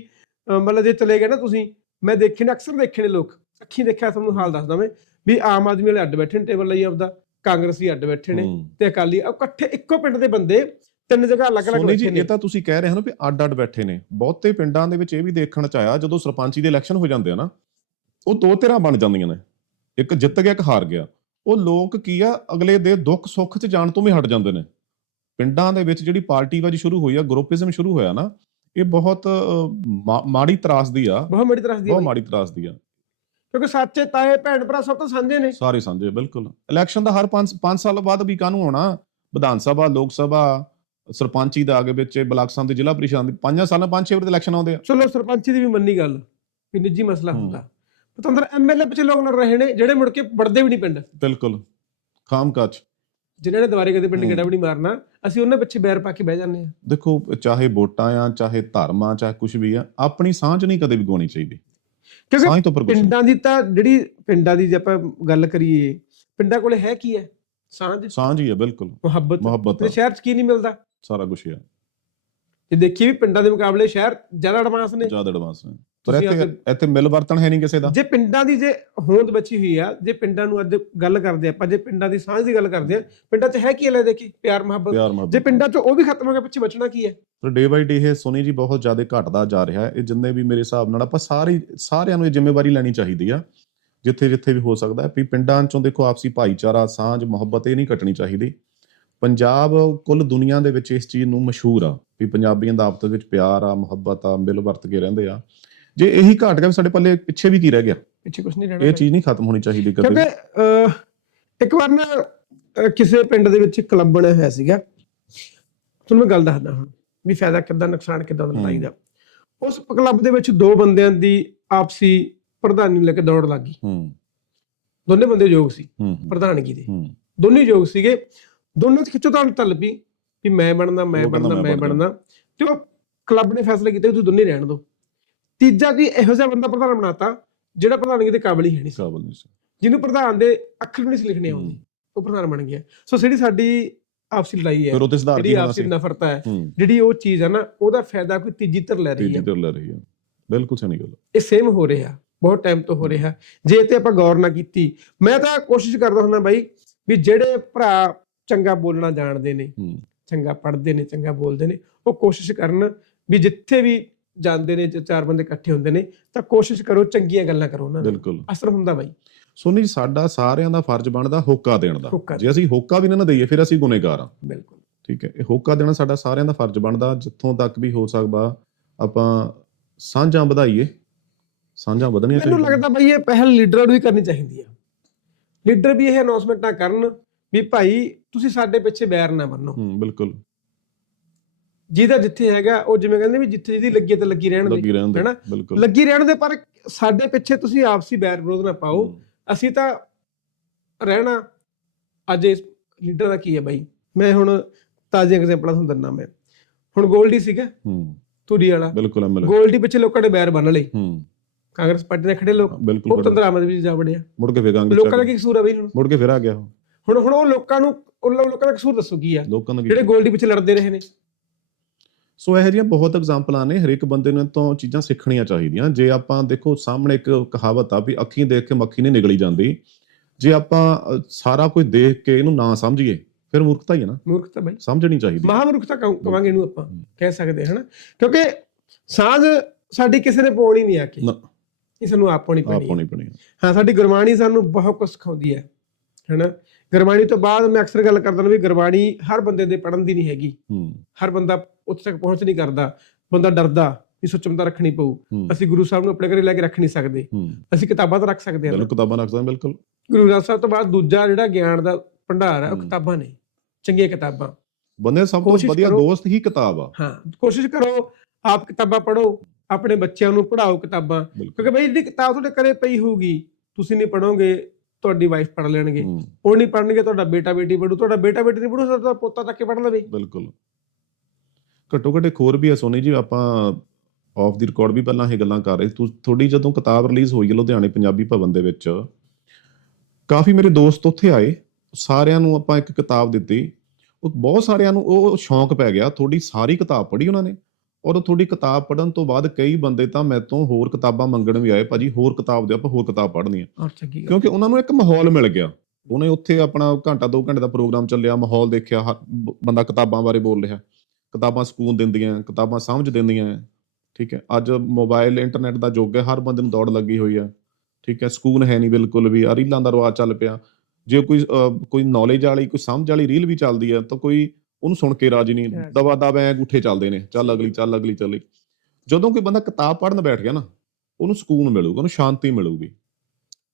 ਮਤਲਬ ਜੇ ਚਲੇ ਗਏ ਨਾ ਤੁਸੀਂ ਮੈਂ ਦੇਖੇ ਨੇ ਅਕਸਰ ਦੇਖੇ ਨੇ ਲੋਕ। ਅੱਖੀਂ ਦੇਖਿਆ ਤੁਹਾਨੂੰ ਹਾਲ ਦੱਸਦਾ ਮੈਂ ਵੀ ਆਮ ਆਦਮੀ ਵਾਲੇ ਅੱਡ ਬੈਠੇ ਨੇ ਟੇਬਲ ਲਈ ਆਪਦਾ ਕਾਂਗਰਸੀ ਅੱਡ ਬੈਠੇ ਨੇ। ਤੇ ਅਕਾਲੀ ਇਕੱਠੇ ਇੱਕੋ ਪਿੰਡ ਦੇ ਬੰਦੇ ਤਿੰਨ ਜਗ੍ਹਾ ਅਲੱਗ-ਅਲੱਗ ਬੈਠੇ ਨੇ। ਇਹ ਤਾਂ ਤੁਸੀਂ ਕਹਿ ਰਹੇ ਹੋ ਨਾ ਵੀ ਅੱਡ-ਅੱਡ ਬੈਠੇ ਨੇ। ਬਹੁਤੇ ਪਿੰਡਾਂ ਦੇ ਵਿੱਚ ਇਹ ਵੀ ਦੇਖਣ ਚ ਆਇਆ ਜਦੋਂ ਸਰਪੰਚੀ ਦੇ ਇਲੈਕਸ਼ਨ ਹੋ ਜਾਂਦੇ ਆ ਨਾ ਉਹ ਦੋ ਧਿਰਾਂ ਬਣ ਜਾਂਦੀਆਂ ਨੇ। ਇੱਕ ਜਿੱਤ ਗਿਆ ਇੱਕ ਹਾਰ ਗਿਆ। ਉਹ ਲੋਕ ਕੀ ਆ ਅਗਲੇ ਦੇ ਦੁੱਖ ਸੁੱਖ 'ਚ ਜਾਣ ਤੋਂ ਵੀ ਹਟ ਜਾਂਦੇ ਨੇ। ਪਿੰਡਾਂ ਦੇ ਵਿੱਚ ਜਿਹੜੀ ਪਾਰਟੀਵਾਜੀ ਸ਼ੁਰੂ ਹੋਈ ਆ ਗਰੁੱਪਿਜ਼ਮ ਸ਼ੁਰੂ ਹੋਇਆ ਨਾ ਇਹ ਬਹੁਤ ਮਾੜੀ ਤਰਾਸ ਦੀ ਆ। ਬਹੁਤ ਮਾੜੀ ਤਰ੍ਹਾਂ ਦੀ ਬਹੁਤ ਮਾੜੀ ਤਰਾਸ ਦੀ ਆ। ਕਿਉਂਕਿ ਸੱਚੇ ਤਾਏ ਭੈਣ ਭਰਾ ਸਭ ਤੋਂ ਸਾਂਝੇ ਨੇ। ਸਾਰੇ ਸਾਂਝੇ ਬਿਲਕੁਲ। ਇਲੈਕਸ਼ਨ ਦਾ ਹਰ 5 5 ਸਾਲ ਬਾਅਦ ਵੀ ਕਾਹਨੂੰ ਹੋਣਾ ਵਿਧਾਨ ਸਭਾ ਲੋਕ ਸਭਾ ਸਰਪੰਚੀ ਦਾ ਅੱਗੇ ਵਿੱਚ ਬਲਾਕ ਸੰਮਤੀ ਜ਼ਿਲ੍ਹਾ ਪਰਿਸ਼ਦ ਦੀ ਪੰਜਾਂ ਸਾਲਾਂ ਪੰਜ ਛੇ ਵਾਰ ਇਲੈਕਸ਼ਨ ਆਉਂਦੇ ਆ। ਚਲੋ ਸਰਪੰਚੀ ਦੀ ਵੀ ਮੰਨੀ ਗੱਲ ਵੀ ਨਿੱਜੀ ਮਸਲਾ। ਹੁੰਦਾ। ਪਤੰਦਰ ਐਮਐਲਏ ਪਿੱਛੇ ਲੋਕ ਲੜ ਰਹੇ ਨੇ ਜਿਹੜੇ ਮੁੜ ਕੇ ਵੜਦੇ ਵੀ ਨਹੀਂ ਪਿੰਡ। ਬਿਲਕੁਲ। ਖਾਮਕਾਜ ਜਿਨ੍ਹਾਂ ਨੇ ਦੁਬਾਰੇ ਕਦੇ ਪਿੰਡ ਹੂੰ। ਗੇੜਾ ਵੀ ਨਹੀਂ ਮਾਰਨਾ ਅਸੀਂ ਉਹਨਾਂ ਪਿੱਛੇ ਬੈਰ ਪਾ ਕੇ ਬਹਿ ਜਾਂਦੇ ਆ ਦੇਖੋ ਚਾਹੇ ਵੋਟਾਂ ਆ ਚਾਹੇ ਧਰਮ ਚਾਹੇ ਕੁਝ ਵੀ ਆ ਆਪਣੀ ਸਾਂਝ ਨਹੀਂ ਕਦੇ ਵੀ ਗਵਾਉਣੀ ਚਾਹੀਦੀ। ਕਿਉਂਕਿ ਪਿੰਡਾਂ ਦੀ ਤਾਂ ਜਿਹੜੀ ਪਿੰਡਾਂ ਦੀ ਜੇ ਆਪਾਂ ਗੱਲ ਕਰੀਏ ਪਿੰਡਾਂ ਕੋਲੇ ਹੈ ਕੀ ਹੈ? ਸਾਂਝ। ਸਾਂਝ ਹੀ ਆ ਬਿਲਕੁਲ। ਮੁਹੱਬਤ। ਮੁਹੱਬਤ ਤੇ ਸ਼ਹਿਰ 'ਚ ਕੀ ਨਹੀਂ ਮਿਲਦਾ? ਸਾਰਾ ਕੁਝ ਹੀ ਜੇ ਦੇਖੀਏ ਵੀ ਪਿੰਡਾਂ ਦੇ ਮੁਕਾਬਲੇ ਸ਼ਹਿਰ ਜ਼ਿਆਦਾ ਐਡਵਾਂਸ ਨੇ। ਜ਼ਿਆਦਾ ਐਡਵਾਂਸ ਨੇ। ਪਰ ਤੁਸੀਂ ਇੱਥੇ ਆਪਦੇ- ਇੱਥੇ ਮਿਲ ਵਰਤਣ ਹੈ ਨਹੀਂ ਕਿਸੇ ਦਾ। ਜੇ ਪਿੰਡਾਂ ਦੀ ਜੇ ਹੋਂਦ ਬਚੀ ਹੋਈ ਆ ਜੇ ਪਿੰਡਾਂ ਨੂੰ ਅੱਜ ਗੱਲ ਕਰਦੇ ਆਪਾਂ ਜੇ ਪਿੰਡਾਂ ਦੀ ਸਾਂਝ ਦੀ ਗੱਲ ਕਰਦੇ ਆ ਪਿੰਡਾਂ 'ਚ ਹੈ ਕੀ ਲੈ ਦੇਖੀ? ਪਿਆਰ ਮੁਹੱਬਤ। ਪਿਆਰ ਜੇ ਮੁਹੱਬਤ ਪਿੰਡਾਂ 'ਚ ਉਹ ਵੀ ਖਤਮ ਹੋ ਗਿਆ ਪਿੱਛੇ ਬਚਣਾ ਕੀ ਹੈ ਪਰ ਡੇ ਬਾਈ ਡੇ ਇਹ ਸੋਨੀ ਜੀ ਬਹੁਤ ਜ਼ਿਆਦਾ ਘਟਦਾ ਜਾ ਰਿਹਾ ਹੈ। ਇਹ ਜਿੰਨੇ ਵੀ ਮੇਰੇ ਹਿਸਾਬ ਨਾਲ ਆਪਾਂ ਸਾਰੇ ਸਾਰਿਆਂ ਨੂੰ ਇਹ ਜ਼ਿੰਮੇਵਾਰੀ ਲੈਣੀ ਚਾਹੀਦੀ ਆ ਜਿੱਥੇ ਜਿੱਥੇ ਵੀ ਹੋ ਸਕਦਾ ਹੈ। ਵੀ ਪਿੰਡਾਂ ਚੋਂ ਦੇਖੋ ਆਪਸੀ ਭਾਈਚਾਰਾ ਸਾਂਝ ਮੁਹੱਬਤ ਇਹ ਨਹੀਂ ਘਟਣੀ ਚਾਹੀਦੀ। ਪੰਜਾਬ ਕੁੱਲ ਦੁਨੀਆ ਦੇ ਵਿੱਚ ਇਸ ਚੀਜ਼ ਨੂੰ ਮਸ਼ਹੂਰ ਆ ਵੀ ਪੰਜਾਬੀਆਂ ਦਾ ਆਪਸ ਵਿੱਚ ਪਿਆਰ ਆ ਮੁਹੱਬਤ ਆ ਮਿਲ ਵਰਤ ਕੇ ਰਹਿੰਦੇ ਆ। ਜੇ ਇਹੀ ਘਟ ਗਿਆ ਸਾਡੇ ਪੱਲੇ ਪਿੱਛੇ ਵੀ ਕੀ ਰਹਿ ਗਿਆ? ਪਿੱਛੇ ਕੁਝ ਨਹੀਂ ਰਹਿਣਾ ਇਹ ਚੀਜ਼ ਨਹੀਂ ਖਤਮ ਹੋਣੀ ਚਾਹੀਦੀ ਕਦੇ ਕਿਉਂਕਿ ਇੱਕ ਵਾਰ ਨਾ ਕਿਸੇ ਪਿੰਡ ਦੇ ਵਿੱਚ ਕਲੱਬ ਬਣਿਆ ਹੋਇਆ ਸੀਗਾ। ਤੁਹਾਨੂੰ ਮੈਂ ਗੱਲ ਦੱਸਦਾ ਹੁਣ ਵੀ ਫਾਇਦਾ ਕਿੱਦਾਂ ਨੁਕਸਾਨ ਕਿੱਦਾਂ ਦਾ ਹੂੰ। ਲੜਾਈ ਦਾ ਉਸ ਕਲੱਬ ਦੇ ਵਿੱਚ ਦੋ ਬੰਦਿਆਂ ਦੀ ਆਪਸੀ ਪ੍ਰਧਾਨੀ ਨੂੰ ਲੈ ਕੇ ਦੌੜ ਲੱਗ ਹੂੰ। ਦੋਨੇ ਬੰਦੇ ਯੋਗ ਸੀ ਹੂੰ ਹੂੰ, ਪ੍ਰਧਾਨਗੀ ਦੇ। ਹੂੰ। ਦੋਨੇ ਯੋਗ ਸੀਗੇ। ਦੋਨਾਂ ਚ ਖਿੱਚੋ ਤਾਂ ਤਲ ਵੀ ਮੈਂ ਬਣਨਾ ਮੈਂ ਬਣਨਾ ਮੈਂ ਬਣਨਾ। ਤੇ ਉਹ ਕਲੱਬ ਨੇ ਫੈਸਲਾ ਕੀਤਾ ਕਿ ਤੁਸੀਂ ਦੋਨੇ ਰਹਿਣ ਦਿਓ ਤੀਜਾ ਕੋਈ ਇਹੋ ਜਿਹਾ ਬੰਦਾ ਪ੍ਰਧਾਨ ਬਣਾਤਾ ਜਿਹੜਾ ਪ੍ਰਧਾਨਗੀ ਦੇ ਕਾਬਿਲ ਹੀ ਹੈ ਨਹੀਂ ਕਾਬਲ ਨਹੀਂ ਸੀ। ਜਿਹਨੂੰ ਪ੍ਰਧਾਨ ਦੇ ਅੱਖਰ ਨਹੀਂ ਸੀ ਲਿਖਣੇ ਆਉਂਦੇ ਹੂੰ। ਉਹ ਪ੍ਰਧਾਨ ਬਣ ਗਿਆ। ਸੋ ਜਿਹੜੀ ਸਾਡੀ ਆਪਸੀ ਲੜਾਈ ਹੈ ਜਿਹੜੀ ਕੀ ਆਪਸੀ ਨਫ਼ਰਤ ਹੈ ਹੂੰ। ਜਿਹੜੀ ਉਹ ਚੀਜ਼ ਹੈ ਨਾ ਉਹਦਾ ਫਾਇਦਾ ਕੋਈ ਤੀਜੀ ਧਿਰ ਲੈ ਰਹੀ ਤੀਜੀ ਹੈ। ਧਿਰ ਲੈ ਰਹੀ ਆ ਬਿਲਕੁਲ ਸਹੀ ਗੱਲ ਇਹ ਸੇਮ ਹੋ ਰਿਹਾ ਬਹੁਤ ਟਾਈਮ ਤੋਂ ਹੋ ਰਿਹਾ। ਜੇ ਤੇ ਆਪਾਂ ਗੌਰ ਨਾ ਕੀਤੀ ਮੈਂ ਤਾਂ ਕੋਸ਼ਿਸ਼ ਕਰਦਾ ਹੁੰਦਾ ਬਾਈ ਵੀ ਜਿਹੜੇ ਭਰਾ ਚੰਗਾ ਬੋਲਣਾ ਜਾਣਦੇ ਨੇ ਚੰਗਾ ਪੜ੍ਹਦੇ ਨੇ ਚੰਗਾ ਬੋਲਦੇ ਨੇ ਉਹ ਕੋਸ਼ਿਸ਼ ਕਰਨ ਵੀ ਜਿੱਥੇ ਵੀ ਜਾਂਦੇ ਨੇ ਜੇ ਚਾਰ ਬੰਦੇ ਇਕੱਠੇ ਹੁੰਦੇ ਨੇ ਤਾਂ ਕੋਸ਼ਿਸ਼ ਕਰੋ ਚੰਗੀਆਂ ਗੱਲਾਂ ਕਰੋ ਉਹਨਾਂ ਨਾਲ। ਬਿਲਕੁਲ। ਅਸਰ ਹੁੰਦਾ ਬਾਈ। ਸੋਨੀ ਜੀ ਸਾਡਾ ਸਾਰਿਆਂ ਦਾ ਫਰਜ਼ ਬਣਦਾ ਹੋਕਾ ਦੇਣ ਦਾ। ਜੇ ਅਸੀਂ ਹੋਕਾ ਵੀ ਨਾ ਦਈਏ ਫਿਰ ਅਸੀਂ ਗੁਨੇਗਾਰ ਆ ਬਿਲਕੁਲ। ਠੀਕ ਹੈ ਇਹ ਹੋਕਾ ਦੇਣਾ ਸਾਡਾ ਸਾਰਿਆਂ ਦਾ ਫਰਜ਼ ਬਣਦਾ ਜਿੱਥੋਂ ਤੱਕ ਵੀ ਹੋ ਸਕਦਾ ਆਪਾਂ ਸਾਂਝਾਂ ਵਧਾਈਏ ਸਾਂਝਾਂ ਵਧਣੀਆਂ ਮੈਨੂੰ ਚਾਹੀਦੀਆਂ ਲੱਗਦਾ ਬਈ ਇਹ ਪਹਿਲ ਲੀਡਰਾਂ ਨੂੰ ਹੀ ਕਰਨੀ ਚਾਹੀਦੀ ਆ। ਲੀਡਰ ਵੀ ਇਹ ਅਨਾਉਂਸਮੈਂਟਾਂ ਕਰਨ ਵੀ ਭਾਈ ਤੁਸੀਂ ਸਾਡੇ ਪਿੱਛੇ ਬੈਰ ਨਾ ਬੰਨੋ ਹੂੰ ਬਿਲਕੁਲ। ਜਿਹਦਾ ਜਿੱਥੇ ਹੈਗਾ ਉਹ ਜਿਵੇਂ ਕਹਿੰਦੇ ਵੀ ਜਿੱਥੇ ਜਿਹਦੀ ਲੱਗੀ ਤੇ ਲੱਗੀ ਰਹਿਣ ਦੇ ਦੇ ਹੈਨਾ? ਲੱਗੀ ਰਹਿਣ ਦੇ ਪਰ ਸਾਡੇ ਪਿੱਛੇ ਤੁਸੀਂ ਆਪਸੀ ਬੈਰ ਵਿਰੋਧ ਨਾ ਪਾਓ। ਅਸੀਂ ਤਾਂ ਰਹਿਣਾ ਅੱਜ ਇਸ ਲੀਡਰ ਦਾ ਕੀ ਹੈ ਬਾਈ? ਮੈਂ ਹੁਣ ਤਾਜ਼ੀ ਐਗਜ਼ਾਮਪਲਾਂ ਤੁਹਾਨੂੰ ਦਿੰਦਾ ਮੈਂ। ਹੁਣ ਗੋਲਡੀ ਸੀਗਾ ਹੂੰ। ਧੂਰੀ ਵਾਲਾ। ਬਿਲਕੁਲ ਐਮਐਲ ਗੋਲਡੀ ਪਿੱਛੇ ਲੋਕਾਂ ਨੇ ਬੈਰ ਬੰਨ ਲਈ। ਹੂੰ। ਕਾਂਗਰਸ ਪਾਰਟੀ ਦੇ ਖੜੇ ਲੋਕ। ਬਿਲਕੁਲ ਉਹ ਬੜਾ- ਤੰਦਰ ਆਮਦ ਵਿੱਚ ਜਾ ਵੜਿਆ। ਮੁੜ ਕੇ ਫੇਗਾਂਗੇ ਲੋਕਾਂ ਦਾ ਕੀ ਕਸੂਰ ਆ ਬਈ ਹੁਣ? ਮੁੜ ਕੇ ਫਿਰ ਆ ਗਿਆ ਉਹ। ਹੁਣ ਹੁਣ ਉਹ ਲੋਕਾਂ ਨੂੰ ਉਹ ਲੋਕਾਂ ਦਾ ਕਸੂਰ ਦੱਸੋ ਕੀ ਆ? ਲੋਕਾਂ ਦਾ ਜਿਹੜੇ ਗੋਲਡੀ ਪਿੱਛੇ ਲੜਦੇ ਰਹੇ ਨੇ। ਸੋ ਇਹੋ ਜਿਹੀਆਂ ਬਹੁਤ ਐਗਜ਼ਾਮਪਲਾਂ ਨੇ ਹਰੇਕ ਬੰਦੇ ਨੂੰ ਤੋਂ ਚੀਜ਼ਾਂ ਸਿੱਖਣੀਆਂ ਚਾਹੀਦੀਆਂ। ਜੇ ਆਪਾਂ ਦੇਖੋ ਸਾਹਮਣੇ ਇੱਕ ਕਹਾਵਤ ਆ ਵੀ ਅੱਖੀਂ ਦੇਖ ਕੇ ਮੱਖੀ ਨਹੀਂ ਨਿਗਲੀ ਜਾਂਦੀ। ਜੇ ਆਪਾਂ ਸਾਰਾ ਕੁਝ ਦੇਖ ਕੇ ਇਹਨੂੰ ਨਾ ਸਮਝੀਏ ਫਿਰ ਮੂਰਖਤਾ ਹੀ ਹੈ ਨਾ। ਮੂਰਖਤਾ ਬਾਈ। ਸਮਝਣੀ ਚਾਹੀਦੀ। ਮਹਾਮੂਰਖਤਾ ਕਹੂੰ- ਕਵਾਂਗੇ ਇਹਨੂੰ ਆਪਾਂ। ਕਹਿ ਸਕਦੇ ਹਨਾ? ਕਿਉਂਕਿ ਸਾਂਝ ਸਾਡੀ ਕਿਸੇ ਨੇ ਪਾਉਣੀ ਨਹੀਂ ਆ ਕੇ। ਨਾ। ਇਹ ਸਾਨੂੰ ਆਪ ਪਾਉਣੀ ਪੈਣੀ ਹਾਂ ਸਾਡੀ ਗੁਰਬਾਣੀ ਸਾਨੂੰ ਬਹੁਤ ਕੁਝ ਸਿਖਾਉਂਦੀ ਹੈ ਹੈਨਾ? ਗੁਰਬਾਣੀ ਤੋਂ ਬਾਅਦ ਮੈਂ ਅਕਸਰ ਗੱਲ ਕਰਦਾ ਨਾ ਵੀ ਗੁਰਬਾਣੀ ਹਰ ਬੰਦੇ ਦੇ ਪੜਨ ਦੀ ਨਹੀਂ ਹੈਗੀ। ਹਰ ਬੰਦਾ ਉੱਥੇ ਤੱਕ ਪਹੁੰਚ ਨਹੀਂ ਕਰਦਾ। ਬੰਦਾ ਡਰਦਾ ਵੀ ਸੁਚਮਤਾ ਰੱਖਣੀ ਪਊ। ਅਸੀਂ ਗੁਰੂ ਸਾਹਿਬ ਨੂੰ ਆਪਣੇ ਘਰੇ ਲੈ ਕੇ ਰੱਖ ਨਹੀਂ ਸਕਦੇ। ਅਸੀਂ ਕਿਤਾਬਾਂ ਤਾਂ ਰੱਖ ਸਕਦੇ ਹਾਂ। ਬਿਲਕੁਲ ਕਿਤਾਬਾਂ ਰੱਖਦਾ ਬਿਲਕੁਲ। ਗੁਰੂ ਗ੍ਰੰਥ ਸਾਹਿਬ ਤੋਂ ਬਾਅਦ ਦੂਜਾ ਜਿਹੜਾ ਗਿਆਨ ਦਾ ਭੰਡਾਰ ਹੈ ਉਹ। ਕਿਤਾਬਾਂ ਨੇ। ਚੰਗੀਆਂ ਕਿਤਾਬਾਂ। ਬੰਦੇ ਸਭ ਤੋਂ ਵਧੀਆ। ਦੋਸਤ ਹੀ ਕਿਤਾਬ ਆ। ਹਾਂ ਕੋਸ਼ਿਸ਼ ਕਰੋ ਆਪ ਕਿਤਾਬਾਂ ਪੜ੍ਹੋ ਆਪਣੇ ਬੱਚਿਆਂ ਨੂੰ ਪੜ੍ਹਾਓ ਕਿਤਾਬਾਂ। ਕਿਉਂਕਿ ਬਈ ਜਿਹੜੀ ਕਿਤਾਬ ਤੁਹਾਡੇ ਘਰੇ ਪਈ ਹੋਊਗੀ ਤੁਸੀਂ ਨਹੀਂ ਪੜੋਗੇ ਤੁਹਾਡੀ ਵਾਈਫ ਪੜ੍ਹ ਲੈਣਗੇ। ਹੂੰ। ਉਹ ਨਹੀਂ ਪੜਨਗੇ ਤੁਹਾਡਾ ਬੇਟਾ ਬੇਟੀ ਪੜੂ ਤੁਹਾਡਾ ਬੇਟਾ ਬੇਟੀ ਨਹੀਂ ਪੜੂ ਤੁਹਾਡਾ ਪੋਤਾ ਤੱਕ ਕੇ ਪੜ੍ਹ ਲਵੇ। ਬਿਲਕੁਲ। ਘੱਟੋ ਘੱਟ ਹੋਰ ਵੀ ਆ ਸੋਨੀ ਜੀ ਆਪਾਂ ਆਫ ਦੀ ਰਿਕਾਰਡ ਵੀ ਪਹਿਲਾਂ ਇਹ ਗੱਲਾਂ ਕਰ ਰਹੇ ਤੁ- ਤੁਹਾਡੀ ਜਦੋਂ ਕਿਤਾਬ ਰਿਲੀਜ਼ ਹੋਈ ਹੈ ਲੁਧਿਆਣੇ ਪੰਜਾਬੀ ਭਵਨ ਦੇ ਵਿੱਚ ਕਾਫੀ ਮੇਰੇ ਦੋਸਤ ਉੱਥੇ ਆਏ। ਸਾਰਿਆਂ ਨੂੰ ਆਪਾਂ ਇੱਕ ਕਿਤਾਬ ਦਿੱਤੀ। ਉਹ ਬਹੁਤ ਸਾਰਿਆਂ ਨੂੰ ਉਹ ਸ਼ੌਂਕ ਪੈ ਗਿਆ। ਤੁਹਾਡੀ ਸਾਰੀ ਕਿਤਾਬ ਪੜ੍ਹੀ ਉਹਨਾਂ ਨੇ। ਔਰ ਤੁਹਾਡੀ ਕਿਤਾਬ ਪੜ੍ਹਨ ਤੋਂ ਬਾਅਦ ਕਈ ਬੰਦੇ ਤਾਂ ਮੈਥੋਂ ਹੋਰ ਕਿਤਾਬਾਂ ਮੰਗਣ ਵੀ ਆਏ ਭਾਜੀ ਹੋਰ ਕਿਤਾਬ ਦਿਓ ਆਪਾਂ ਹੋਰ ਕਿਤਾਬ ਪੜ੍ਹਨੀ ਆ। ਔਰ ਚੰਗੀ ਗੱਲ। ਕਿਉਂਕਿ ਉਹਨਾਂ ਨੂੰ ਇੱਕ ਮਾਹੌਲ ਮਿਲ ਗਿਆ। ਉਹਨੇ ਉੱਥੇ ਆਪਣਾ ਘੰਟਾ ਦੋ ਘੰਟੇ ਦਾ ਪ੍ਰੋਗਰਾਮ ਚੱਲਿਆ ਮਾਹੌਲ ਦੇਖਿਆ ਹਰ ਬ- ਬੰਦਾ ਕਿਤਾਬਾਂ ਬਾਰੇ ਬੋਲ ਰਿਹਾ। ਕਿਤਾਬਾਂ ਸਕੂਨ ਦਿੰਦੀਆਂ ਕਿਤਾਬਾਂ ਸਮਝ ਦਿੰਦੀਆਂ। ਠੀਕ ਹੈ ਅੱਜ ਮੋਬਾਈਲ ਇੰਟਰਨੈਟ ਦਾ ਯੁੱਗ ਹੈ ਹਰ ਬੰਦੇ ਨੂੰ ਦੌੜ ਲੱਗੀ ਹੋਈ ਆ ਠੀਕ ਹੈ ਸਕੂਨ ਹੈ ਨਹੀਂ ਬਿਲਕੁਲ ਵੀ ਆ ਰੀਲਾਂ ਦਾ ਰਿਵਾਜ ਚੱਲ ਪਿਆ। ਜੇ ਕੋਈ ਅਹ, ਕੋਈ ਨੌਲੇਜ ਵਾਲੀ ਕੋਈ ਸਮਝ ਵਾਲੀ ਰੀਲ ਵੀ ਚੱਲਦੀ ਆ ਤਾਂ ਕੋਈ ਉਹਨੂੰ ਸੁਣ ਕੇ ਰਾਜੀ ਨਹੀਂ. ਦਵਾ ਦਵਾ ਐ ਗੁੱਠੇ ਚੱਲਦੇ ਨੇ ਚੱਲ ਅਗਲੀ ਚੱਲ ਅਗਲੀ ਚੱਲੀ ਜਦੋਂ ਕੋਈ ਬੰਦਾ ਕਿਤਾਬ ਪੜ੍ਹਨ ਬੈਠ ਗਿਆ ਨਾ ਉਹਨੂੰ ਸਕੂਨ ਮਿਲੂਗਾ ਉਹਨੂੰ ਸ਼ਾਂਤੀ ਮਿਲੂਗੀ।